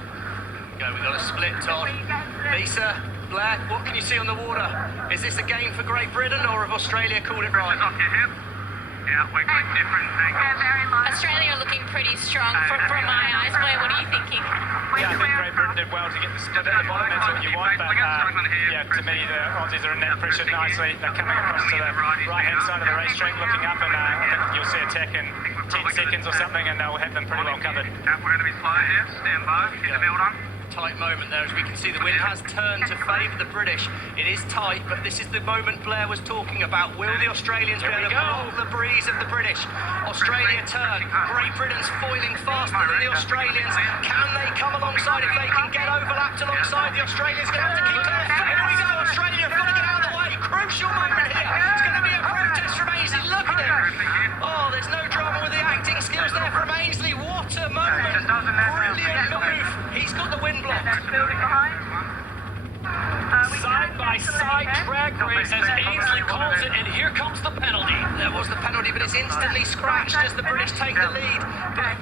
We've got a split, Todd. Lisa, Blair, what can you see on the water? Is this a game for Great Britain, or have Australia called it right? Yeah, we're going different things. Australia are looking pretty strong from my eyes. Blair, what are you thinking? Yeah, I think Great Britain did well to get the split at the bottom. That's what you want, but yeah, to me the Aussies are in net pressure nicely. They're coming across to the right-hand side of the racetrack, looking up, and I think you'll see a tack in 10 seconds or something, and they'll have them pretty well covered. Yeah, we're going to be slow here. Stand by. Get the build on. Tight moment there, as we can see the wind has turned to favour the British. It is tight, but this is the moment Blair was talking about. Will the Australians be able to block the breeze of the British? Australia turn. Great Britain's foiling faster than the Australians. Can they come alongside? If they can get overlapped alongside the Australians, going to have to keep their... Here we go, Australia have got to get out of the way. Crucial moment here. It's going to be a protest from Ainsley. Look at him. Oh, there's no drama with the acting skills there from Ainsley. What a moment. Brilliant move. He's got the wind blocked. Side-by-side drag race as Ainsley calls it, and here comes the penalty. There was the penalty, but it's instantly scratched as the British take the lead. But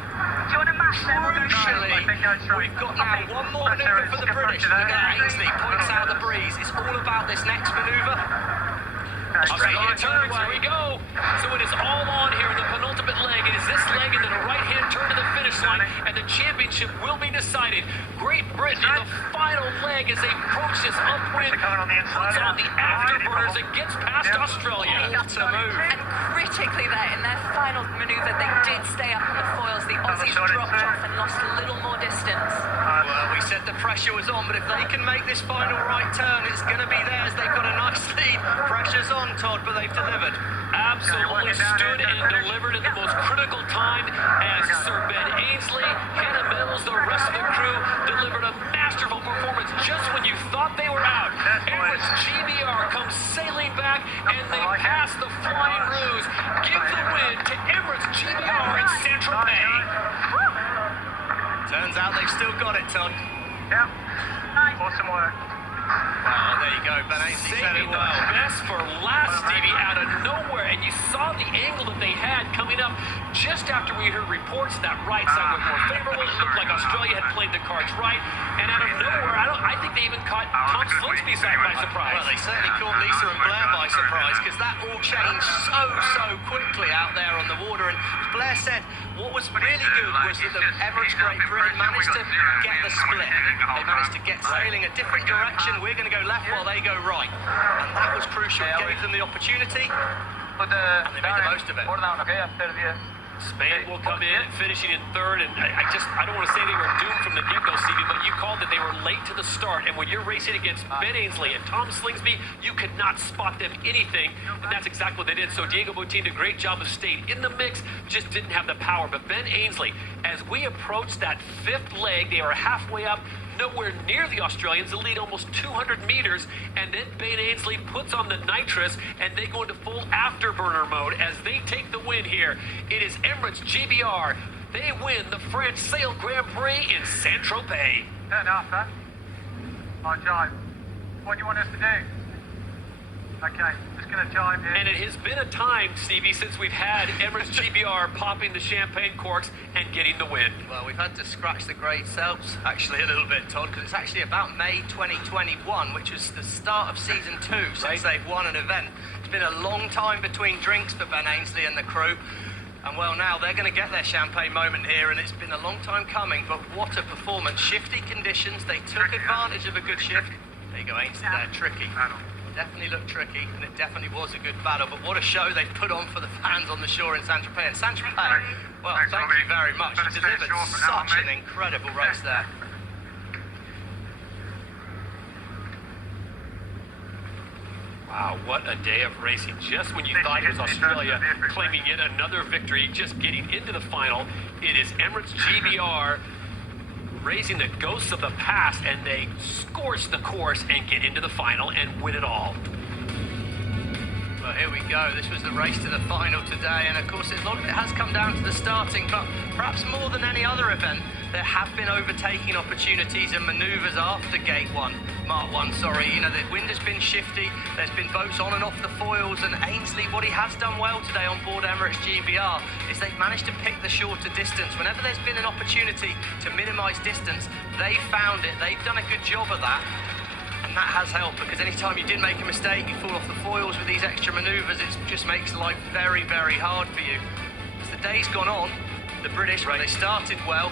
crucially, We've got now one more manoeuvre for the British. Look at Ainsley, points out the breeze. It's all about this next manoeuvre. Australia turns, here we go. So it is all on here in the penultimate leg. It is this leg and then a right-hand turn to the finish line, and the championship will be decided. Great Britain in the final leg as they approach this upwind, puts on the afterburners and gets past Australia. What a move. And critically there, in their final manoeuvre, they did stay up on the foils. The Aussies dropped off and lost a little more distance. Well, we said the pressure was on, but if they can make this final right turn, it's going to be theirs. They've got a nice lead. Pressure's on, Todd, but they've delivered. Absolutely stood and delivered at the most critical time as Sir Ben Ainsley, Hannah Mills, the rest of the crew delivered a masterful performance just when you thought they were out. Emirates GBR comes sailing back and they pass the Flying Ruse. Give the win to Emirates GBR in Saint-Tropez. Turns out they've still got it, Todd. Yep. Awesome work. Well, there you go. Ben Ainsley said it Saving the well. best for last, Stevie, out of nowhere. And you saw the angle that they had coming up just after we heard reports that right side was more favorable. It looked like Australia had played the cards right. And out of nowhere, I think they even caught Tom Slingsby side by surprise. Well, they certainly caught Lisa and Blair by surprise because that all changed so quickly out there on the water. And Blair said what was really good was that the Emirates Great Britain managed to get the split. They managed to get sailing a different direction. We're going to go left while they go right. And that was crucial. It gave them the opportunity. And they made the most of it. Spain will come in, finishing in third, and I don't want to say they were doomed from the get-go, Stevie, but you called that they were late to the start, and when you're racing against Ben Ainsley and Tom Slingsby, you could not spot them anything, and that's exactly what they did. So Diego Botín did a great job of staying in the mix, just didn't have the power. But Ben Ainsley, as we approach that fifth leg, they are halfway up, nowhere near the Australians, the lead almost 200 meters, and then Ben Ainsley puts on the nitrous, and they go into full afterburner mode as they take the win here. It is Emirates GBR. They win the French Sail Grand Prix in Saint-Tropez. Turn off, huh? I'll jive. What do you want us to do? Okay, just going to jive here. And it has been a time, Stevie, since we've had Emirates GBR popping the champagne corks and getting the win. Well, we've had to scratch the great selves, actually, a little bit, Todd, because it's actually about May 2021, which was the start of season 2 since they've won an event. It's been a long time between drinks for Ben Ainsley and the crew. And well, now they're going to get their champagne moment here, and it's been a long time coming, but what a performance. Shifty conditions, they took advantage of a good shift. There you go, Ainsley there, tricky. Definitely looked tricky, and it definitely was a good battle, but what a show they've put on for the fans on the shore in Saint-Tropez. And Saint-Tropez, well, thank you very much. You delivered such an incredible race there. Wow, what a day of racing. Just when you thought it was Australia claiming yet another victory, just getting into the final, it is Emirates GBR raising the ghosts of the past, and they scorch the course and get into the final and win it all. Well, here we go. This was the race to the final today, and of course, a lot of it has come down to the starting, but perhaps more than any other event, there have been overtaking opportunities and manoeuvres after Mark 1, sorry. You know, the wind has been shifty, there's been boats on and off the foils, and Ainsley, what he has done well today on board Emirates GBR is they've managed to pick the shorter distance. Whenever there's been an opportunity to minimise distance, they found it. They've done a good job of that. And that has helped, because anytime you did make a mistake, you fall off the foils with these extra manoeuvres, it just makes life very, very hard for you. As the day's gone on, the British, when they started well,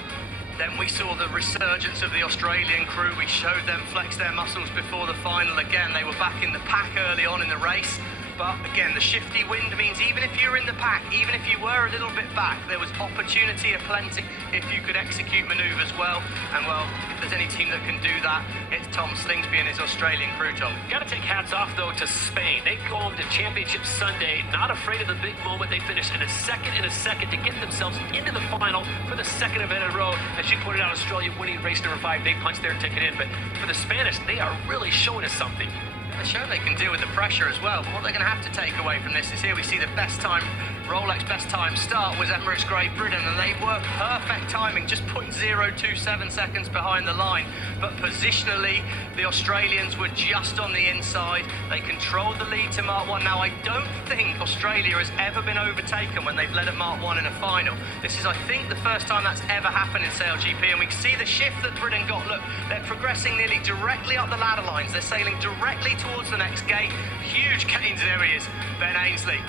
then we saw the resurgence of the Australian crew. We showed them flex their muscles before the final again. They were back in the pack early on in the race. But again, the shifty wind means even if you're in the pack, even if you were a little bit back, there was opportunity aplenty if you could execute manoeuvres well. And well, if there's any team that can do that, it's Tom Slingsby and his Australian crew, Tom. Got to take hats off, though, to Spain. They go home to Championship Sunday, not afraid of the big moment. They finished in a second to get themselves into the final for the second event in a row. As you pointed out, Australia winning race number 5, they punched their ticket in. But for the Spanish, they are really showing us something. They're showing they can deal with the pressure as well, but what they're going to have to take away from this is here we see the best time Rolex best time start was Emirates Great Britain, and they were perfect timing, just 0.027 seconds behind the line. But positionally, the Australians were just on the inside. They controlled the lead to Mark 1. Now, I don't think Australia has ever been overtaken when they've led at Mark 1 in a final. This is, I think, the first time that's ever happened in SailGP, and we can see the shift that Britain got. Look, they're progressing nearly directly up the ladder lines. They're sailing directly towards the next gate. Huge gains, there he is, Ben Ainsley.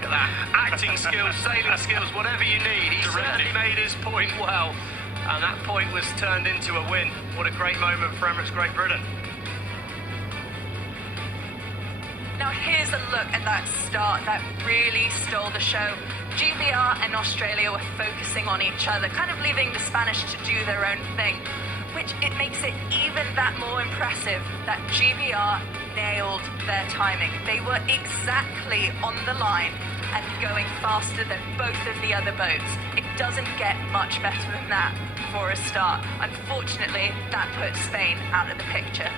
Look at that, acting skills, sailing skills, whatever you need. He certainly made his point well, and that point was turned into a win. What a great moment for Emirates Great Britain. Now here's a look at that start that really stole the show. GBR and Australia were focusing on each other, kind of leaving the Spanish to do their own thing, which it makes it even that more impressive that GBR nailed their timing. They were exactly on the line and going faster than both of the other boats. It doesn't get much better than that for a start. Unfortunately, that puts Spain out of the picture.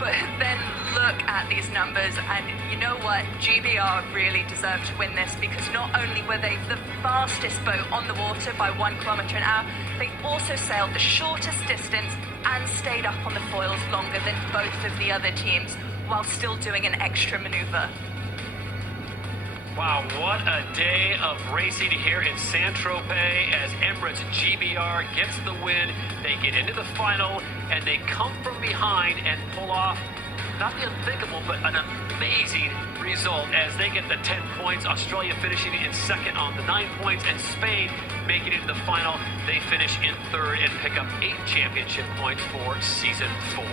But then look at these numbers, and you know what? GBR really deserved to win this, because not only were they the fastest boat on the water by 1 kilometre an hour, they also sailed the shortest distance and stayed up on the foils longer than both of the other teams, while still doing an extra manoeuvre. Wow, what a day of racing here in Saint-Tropez as Emirates GBR gets the win. They get into the final, and they come from behind and pull off not the unthinkable, but an amazing result as they get the 10 points. Australia finishing in second on the 9 points, and Spain making it to the final. They finish in third and pick up 8 championship points for season 4.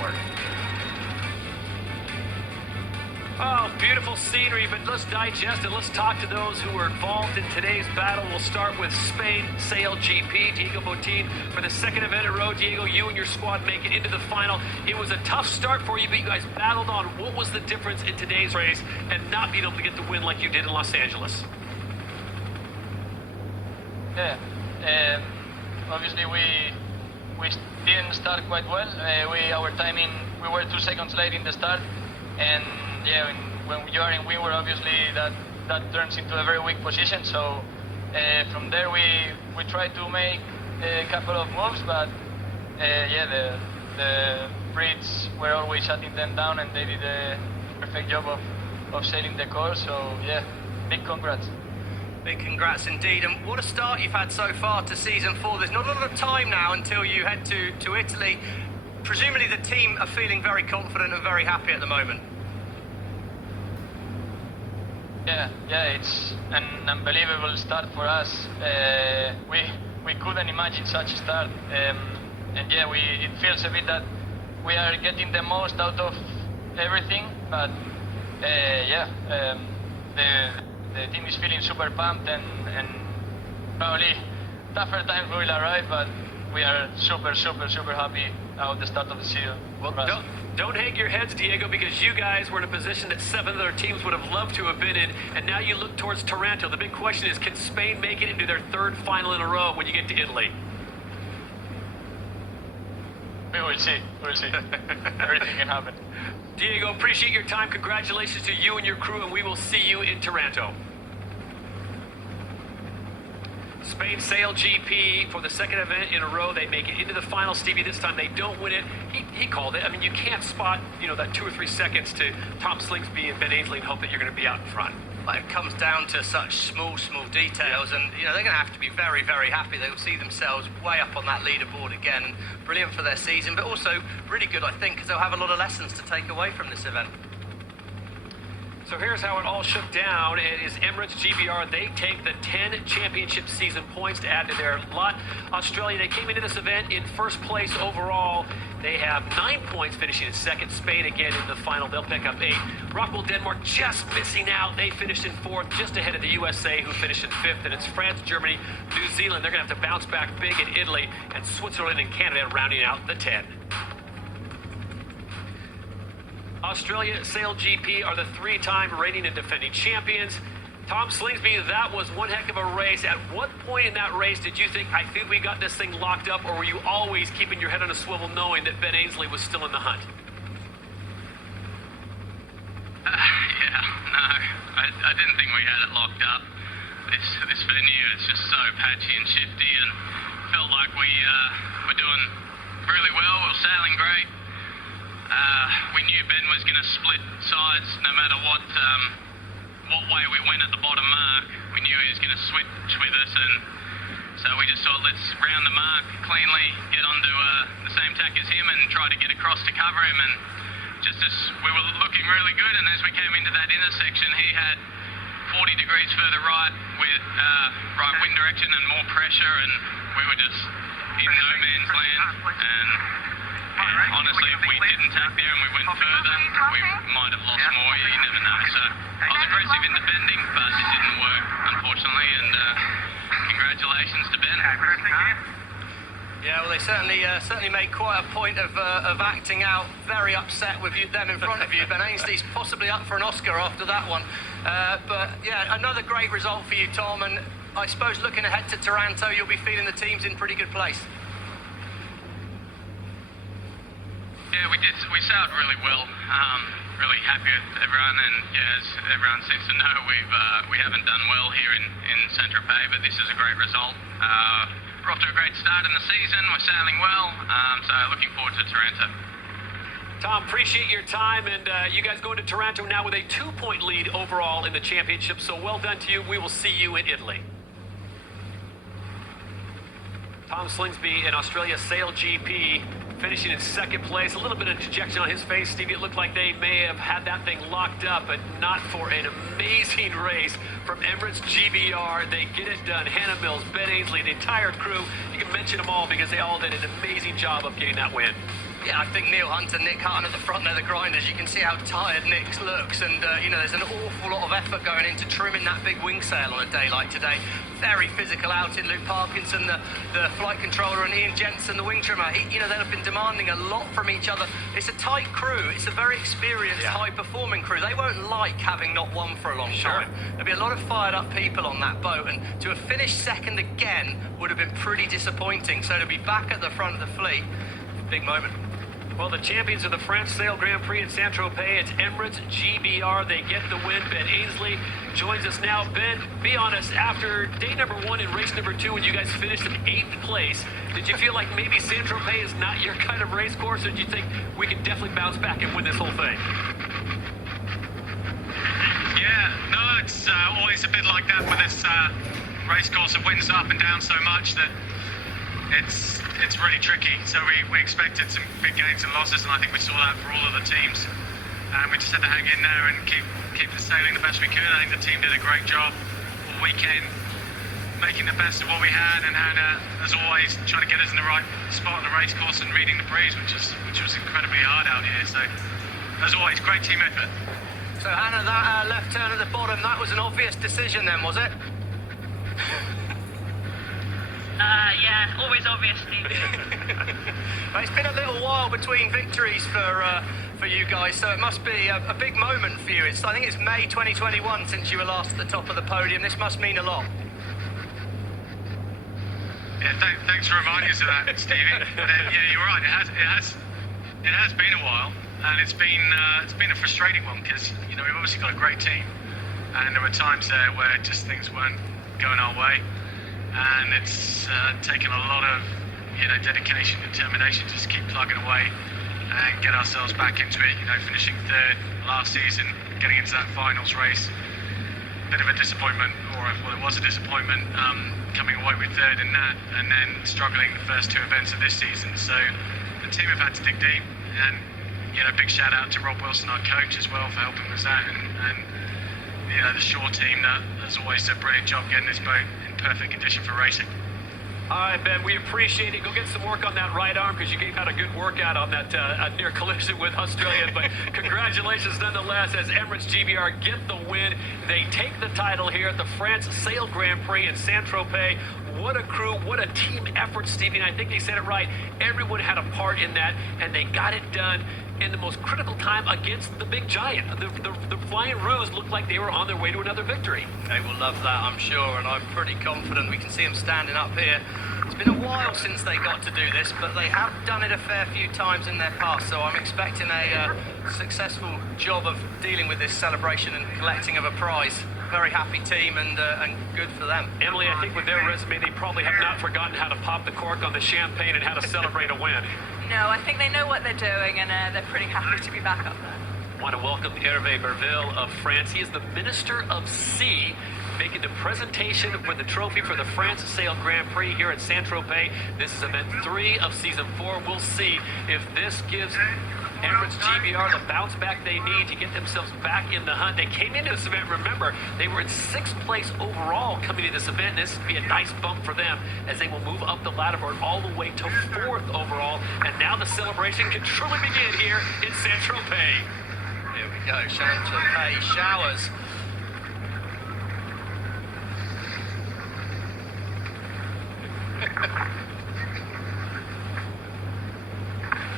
Oh, beautiful scenery, but let's digest it. Let's talk to those who were involved in today's battle. We'll start with Spain SailGP. Diego Botín for the second event in a row. Diego, you and your squad make it into the final. It was a tough start for you, but you guys battled on. What was the difference in today's race and not being able to get the win like you did in Los Angeles? Yeah, obviously we didn't start quite well. Our timing, we were 2 seconds late in the start, and yeah, when you are in windward, obviously that turns into a very weak position. So from there we tried to make a couple of moves, but yeah, the Brits were always shutting them down, and they did a perfect job of sailing the course. So yeah, big congrats. Big congrats indeed, and what a start you've had so far to season 4. There's not a lot of time now until you head to Italy. Presumably the team are feeling very confident and very happy at the moment. Yeah, it's an unbelievable start for us. We couldn't imagine such a start, and yeah, it feels a bit that we are getting the most out of everything. But yeah, the team is feeling super pumped, and probably tougher times will arrive, but we are super happy about the start of the season. Well, don't hang your heads, Diego, because you guys were in a position that 7 other teams would have loved to have been in, and now you look towards Taranto. The big question is, can Spain make it into their 3rd final in a row when you get to Italy? We will see. Everything can happen. Diego, appreciate your time. Congratulations to you and your crew, and we will see you in Taranto. Spain SailGP for the 2nd event in a row. They make it into the final. Stevie, this time they don't win it. He called it. I mean, you can't spot, that 2 or 3 seconds to Tom Slingsby and Ben Ainsley and hope that you're going to be out in front. Well, it comes down to such small details, and they're going to have to be very, very happy. They will see themselves way up on that leaderboard again. Brilliant for their season, but also really good, I think, because they'll have a lot of lessons to take away from this event. So here's how it all shook down. It is Emirates GBR. They take the 10 championship season points to add to their lot. Australia, they came into this event in 1st place overall. They have 9 points, finishing in 2nd. Spain again in the final. They'll pick up 8. Rockwell Denmark just missing out. They finished in 4th, just ahead of the USA, who finished in 5th. And it's France, Germany, New Zealand. They're going to have to bounce back big in Italy, and Switzerland and Canada rounding out the 10. Australia SailGP are the 3-time reigning and defending champions. Tom Slingsby, that was one heck of a race. At what point in that race did you think, I think we got this thing locked up, or were you always keeping your head on a swivel knowing that Ben Ainsley was still in the hunt? I didn't think we had it locked up. This venue is just so patchy and shifty, and felt like we were doing really well. We were sailing great. We knew Ben was going to split sides no matter what way we went at the bottom mark. We knew he was going to switch with us, and so we just thought, let's round the mark cleanly, get onto the same tack as him, and try to get across to cover him. And just as we were looking really good, and as we came into that intersection, he had 40 degrees further right with right wind direction and more pressure, and we were just in no man's land. And honestly, if we didn't tack there and we went further, we might have lost more. You never know. So I was aggressive in defending, but it didn't work, unfortunately. And congratulations to Ben. Yeah, well, they certainly made quite a point of acting out, very upset with them in front of you. Ben Ainsley's possibly up for an Oscar after that one. But yeah, another great result for you, Tom. And I suppose looking ahead to Taranto, you'll be feeling the team's in pretty good place. Yeah, we did. We sailed really well. Really happy with everyone, and yeah, as everyone seems to know, we haven't done well here in Saint-Tropez, but this is a great result. We're off to a great start in the season. We're sailing well, so looking forward to Taranto. Tom, appreciate your time, and you guys going to Taranto now with a 2-point lead overall in the championship, so well done to you. We will see you in Italy. Tom Slingsby in Australia Sail GP, finishing in second place. A little bit of dejection on his face, Stevie. It looked like they may have had that thing locked up, but not for an amazing race from Emirates GBR. They get it done. Hannah Mills, Ben Ainsley, the entire crew. You can mention them all because they all did an amazing job of getting that win. Yeah, I think Neil Hunter, Nick Hutton at the front there, the grinders. You can see how tired Nick looks, and you know, there's an awful lot of effort going into trimming that big wing sail on a day like today. Very physical outing. Luke Parkinson, the flight controller, and Ian Jensen, the wing trimmer. You know, they've been demanding a lot from each other. It's a tight crew. It's a very experienced, high-performing crew. They won't like having not won for a long time. There'll be a lot of fired-up people on that boat, and to have finished second again would have been pretty disappointing. So to be back at the front of the fleet, big moment. Well, the champions of the France Sail Grand Prix in Saint-Tropez, it's Emirates GBR. They get the win. Ben Ainsley joins us now. Ben, be honest, after day number 1 and race number 2, when you guys finished in 8th place, did you feel like maybe Saint-Tropez is not your kind of race course, or do you think we can definitely bounce back and win this whole thing? Yeah, no, it's always a bit like that with this race course. It winds up and down so much that it's really tricky. So we expected some big gains and losses, and I think we saw that for all of the teams. And we just had to hang in there and keep the sailing the best we could. I think the team did a great job all weekend, making the best of what we had, and Hannah, as always, trying to get us in the right spot on the race course and reading the breeze, which was incredibly hard out here. So, as always, great team effort. So Hannah, that left turn at the bottom, that was an obvious decision then, was it? Yeah, always obvious, Steve. Well, it's been a little while between victories for you guys, so it must be a big moment for you. I think it's May 2021 since you were last at the top of the podium. This must mean a lot. Yeah, thanks for reminding us of that, Stevie. But, yeah, you're right. It has been a while, and it's been a frustrating one because you know we've obviously got a great team, and there were times there where just things weren't going our way. And it's taken a lot of, you know, dedication, determination to just keep plugging away and get ourselves back into it. You know, finishing third last season, getting into that finals race, bit of a disappointment, or well, it was a disappointment, coming away with third in that, and then struggling the first 2 events of this season. So the team have had to dig deep, and you know, big shout out to Rob Wilson, our coach, as well, for helping us out, and you know, the shore team that has always done a brilliant job getting this boat in perfect condition for racing. All right, Ben, we appreciate it. Go get some work on that right arm because you had a good workout on that near collision with Australia. But congratulations nonetheless as Emirates GBR get the win. They take the title here at the France Sail Grand Prix in Saint-Tropez. What a crew, what a team effort, Stevie, and I think they said it right. Everyone had a part in that, and they got it done in the most critical time against the big giant. The Flying Roos looked like they were on their way to another victory. They will love that, I'm sure, and I'm pretty confident. We can see them standing up here. It's been a while since they got to do this, but they have done it a fair few times in their past, so I'm expecting a successful job of dealing with this celebration and collecting of a prize. Very happy team and good for them. Emily, I think with their resume, they probably have not forgotten how to pop the cork on the champagne and how to celebrate a win. No, I think they know what they're doing, and they're pretty happy to be back up there. I want to welcome Hervé Berville of France. He is the Minister of Sea, making the presentation with the trophy for the France Sail Grand Prix here at Saint-Tropez. This is event 3 of season 4. We'll see if this gives Emirates GBR the bounce back they need to get themselves back in the hunt. They came into this event, remember, they were in 6th place overall coming to this event. This would be a nice bump for them as they will move up the ladder board all the way to 4th overall. And now the celebration can truly begin here in Saint-Tropez. Here we go, Saint-Tropez showers.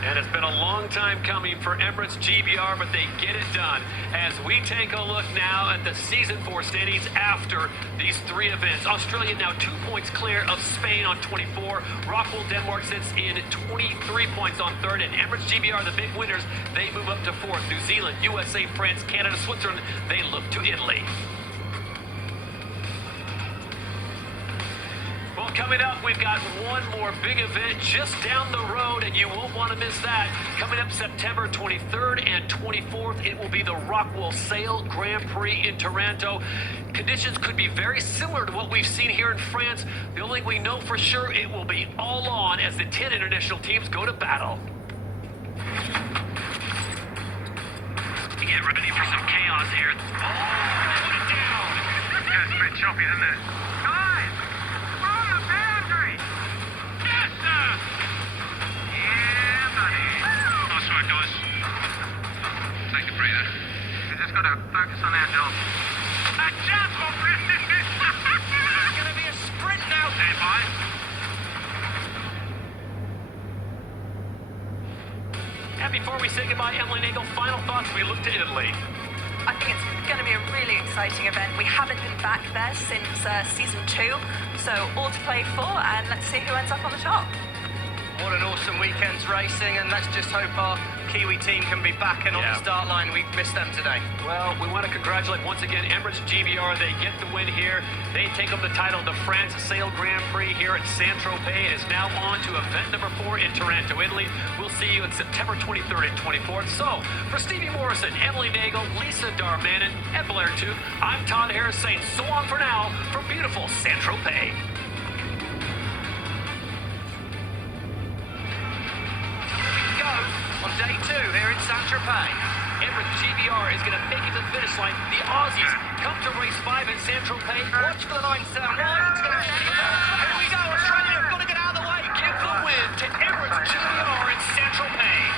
And it's been a long time coming for Emirates GBR, but they get it done. As we take a look now at the Season 4 standings after these 3 events. Australia now 2 points clear of Spain on 24. Rockwell, Denmark sits in 23 points on 3rd. And Emirates GBR, the big winners, they move up to 4th. New Zealand, USA, France, Canada, Switzerland, they look to Italy. Well, coming up, we've got one more big event just down the road, and you won't want to miss that. Coming up September 23rd and 24th, it will be the Rockwell Sail Grand Prix in Taranto. Conditions could be very similar to what we've seen here in France. The only thing we know for sure, it will be all on as the 10 international teams go to battle. You get ready for some chaos here. Oh, put it down. Yeah, it's a bit choppy, isn't it? Guys! Yes, sir! Yeah, buddy. Nice work, guys. Take a breather. We just got to focus on our job. A jump already! It's going to be a sprint now. Stand by. And before we say goodbye, Emily Nagel, final thoughts, we look to Italy. I think it's going to be a really exciting event. We haven't been back there since season 2, so all to play for, and let's see who ends up on the top. What an awesome weekend's racing, and let's just hope our Kiwi team can be back and on the start line. We've missed them today. Well, we want to congratulate once again Emirates GBR. They get the win here. They take up the title of the France Sail Grand Prix here at Saint-Tropez. It is now on to event number 4 in Taranto, Italy. We'll see you on September 23rd and 24th. So, for Stevie Morrison, Emily Nagel, Lisa Darmanin, and Blair Tuke, I'm Todd Harris saying so long for now from beautiful Saint-Tropez. On day 2 here in Saint-Tropez. Emirates GBR is going to make it to the finish line. The Aussies come to race 5 in Saint-Tropez. Watch for the 971. It's going to here we go. Australia have got to get out of the way. Give the win to Emirates GBR in Saint-Tropez.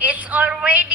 It's already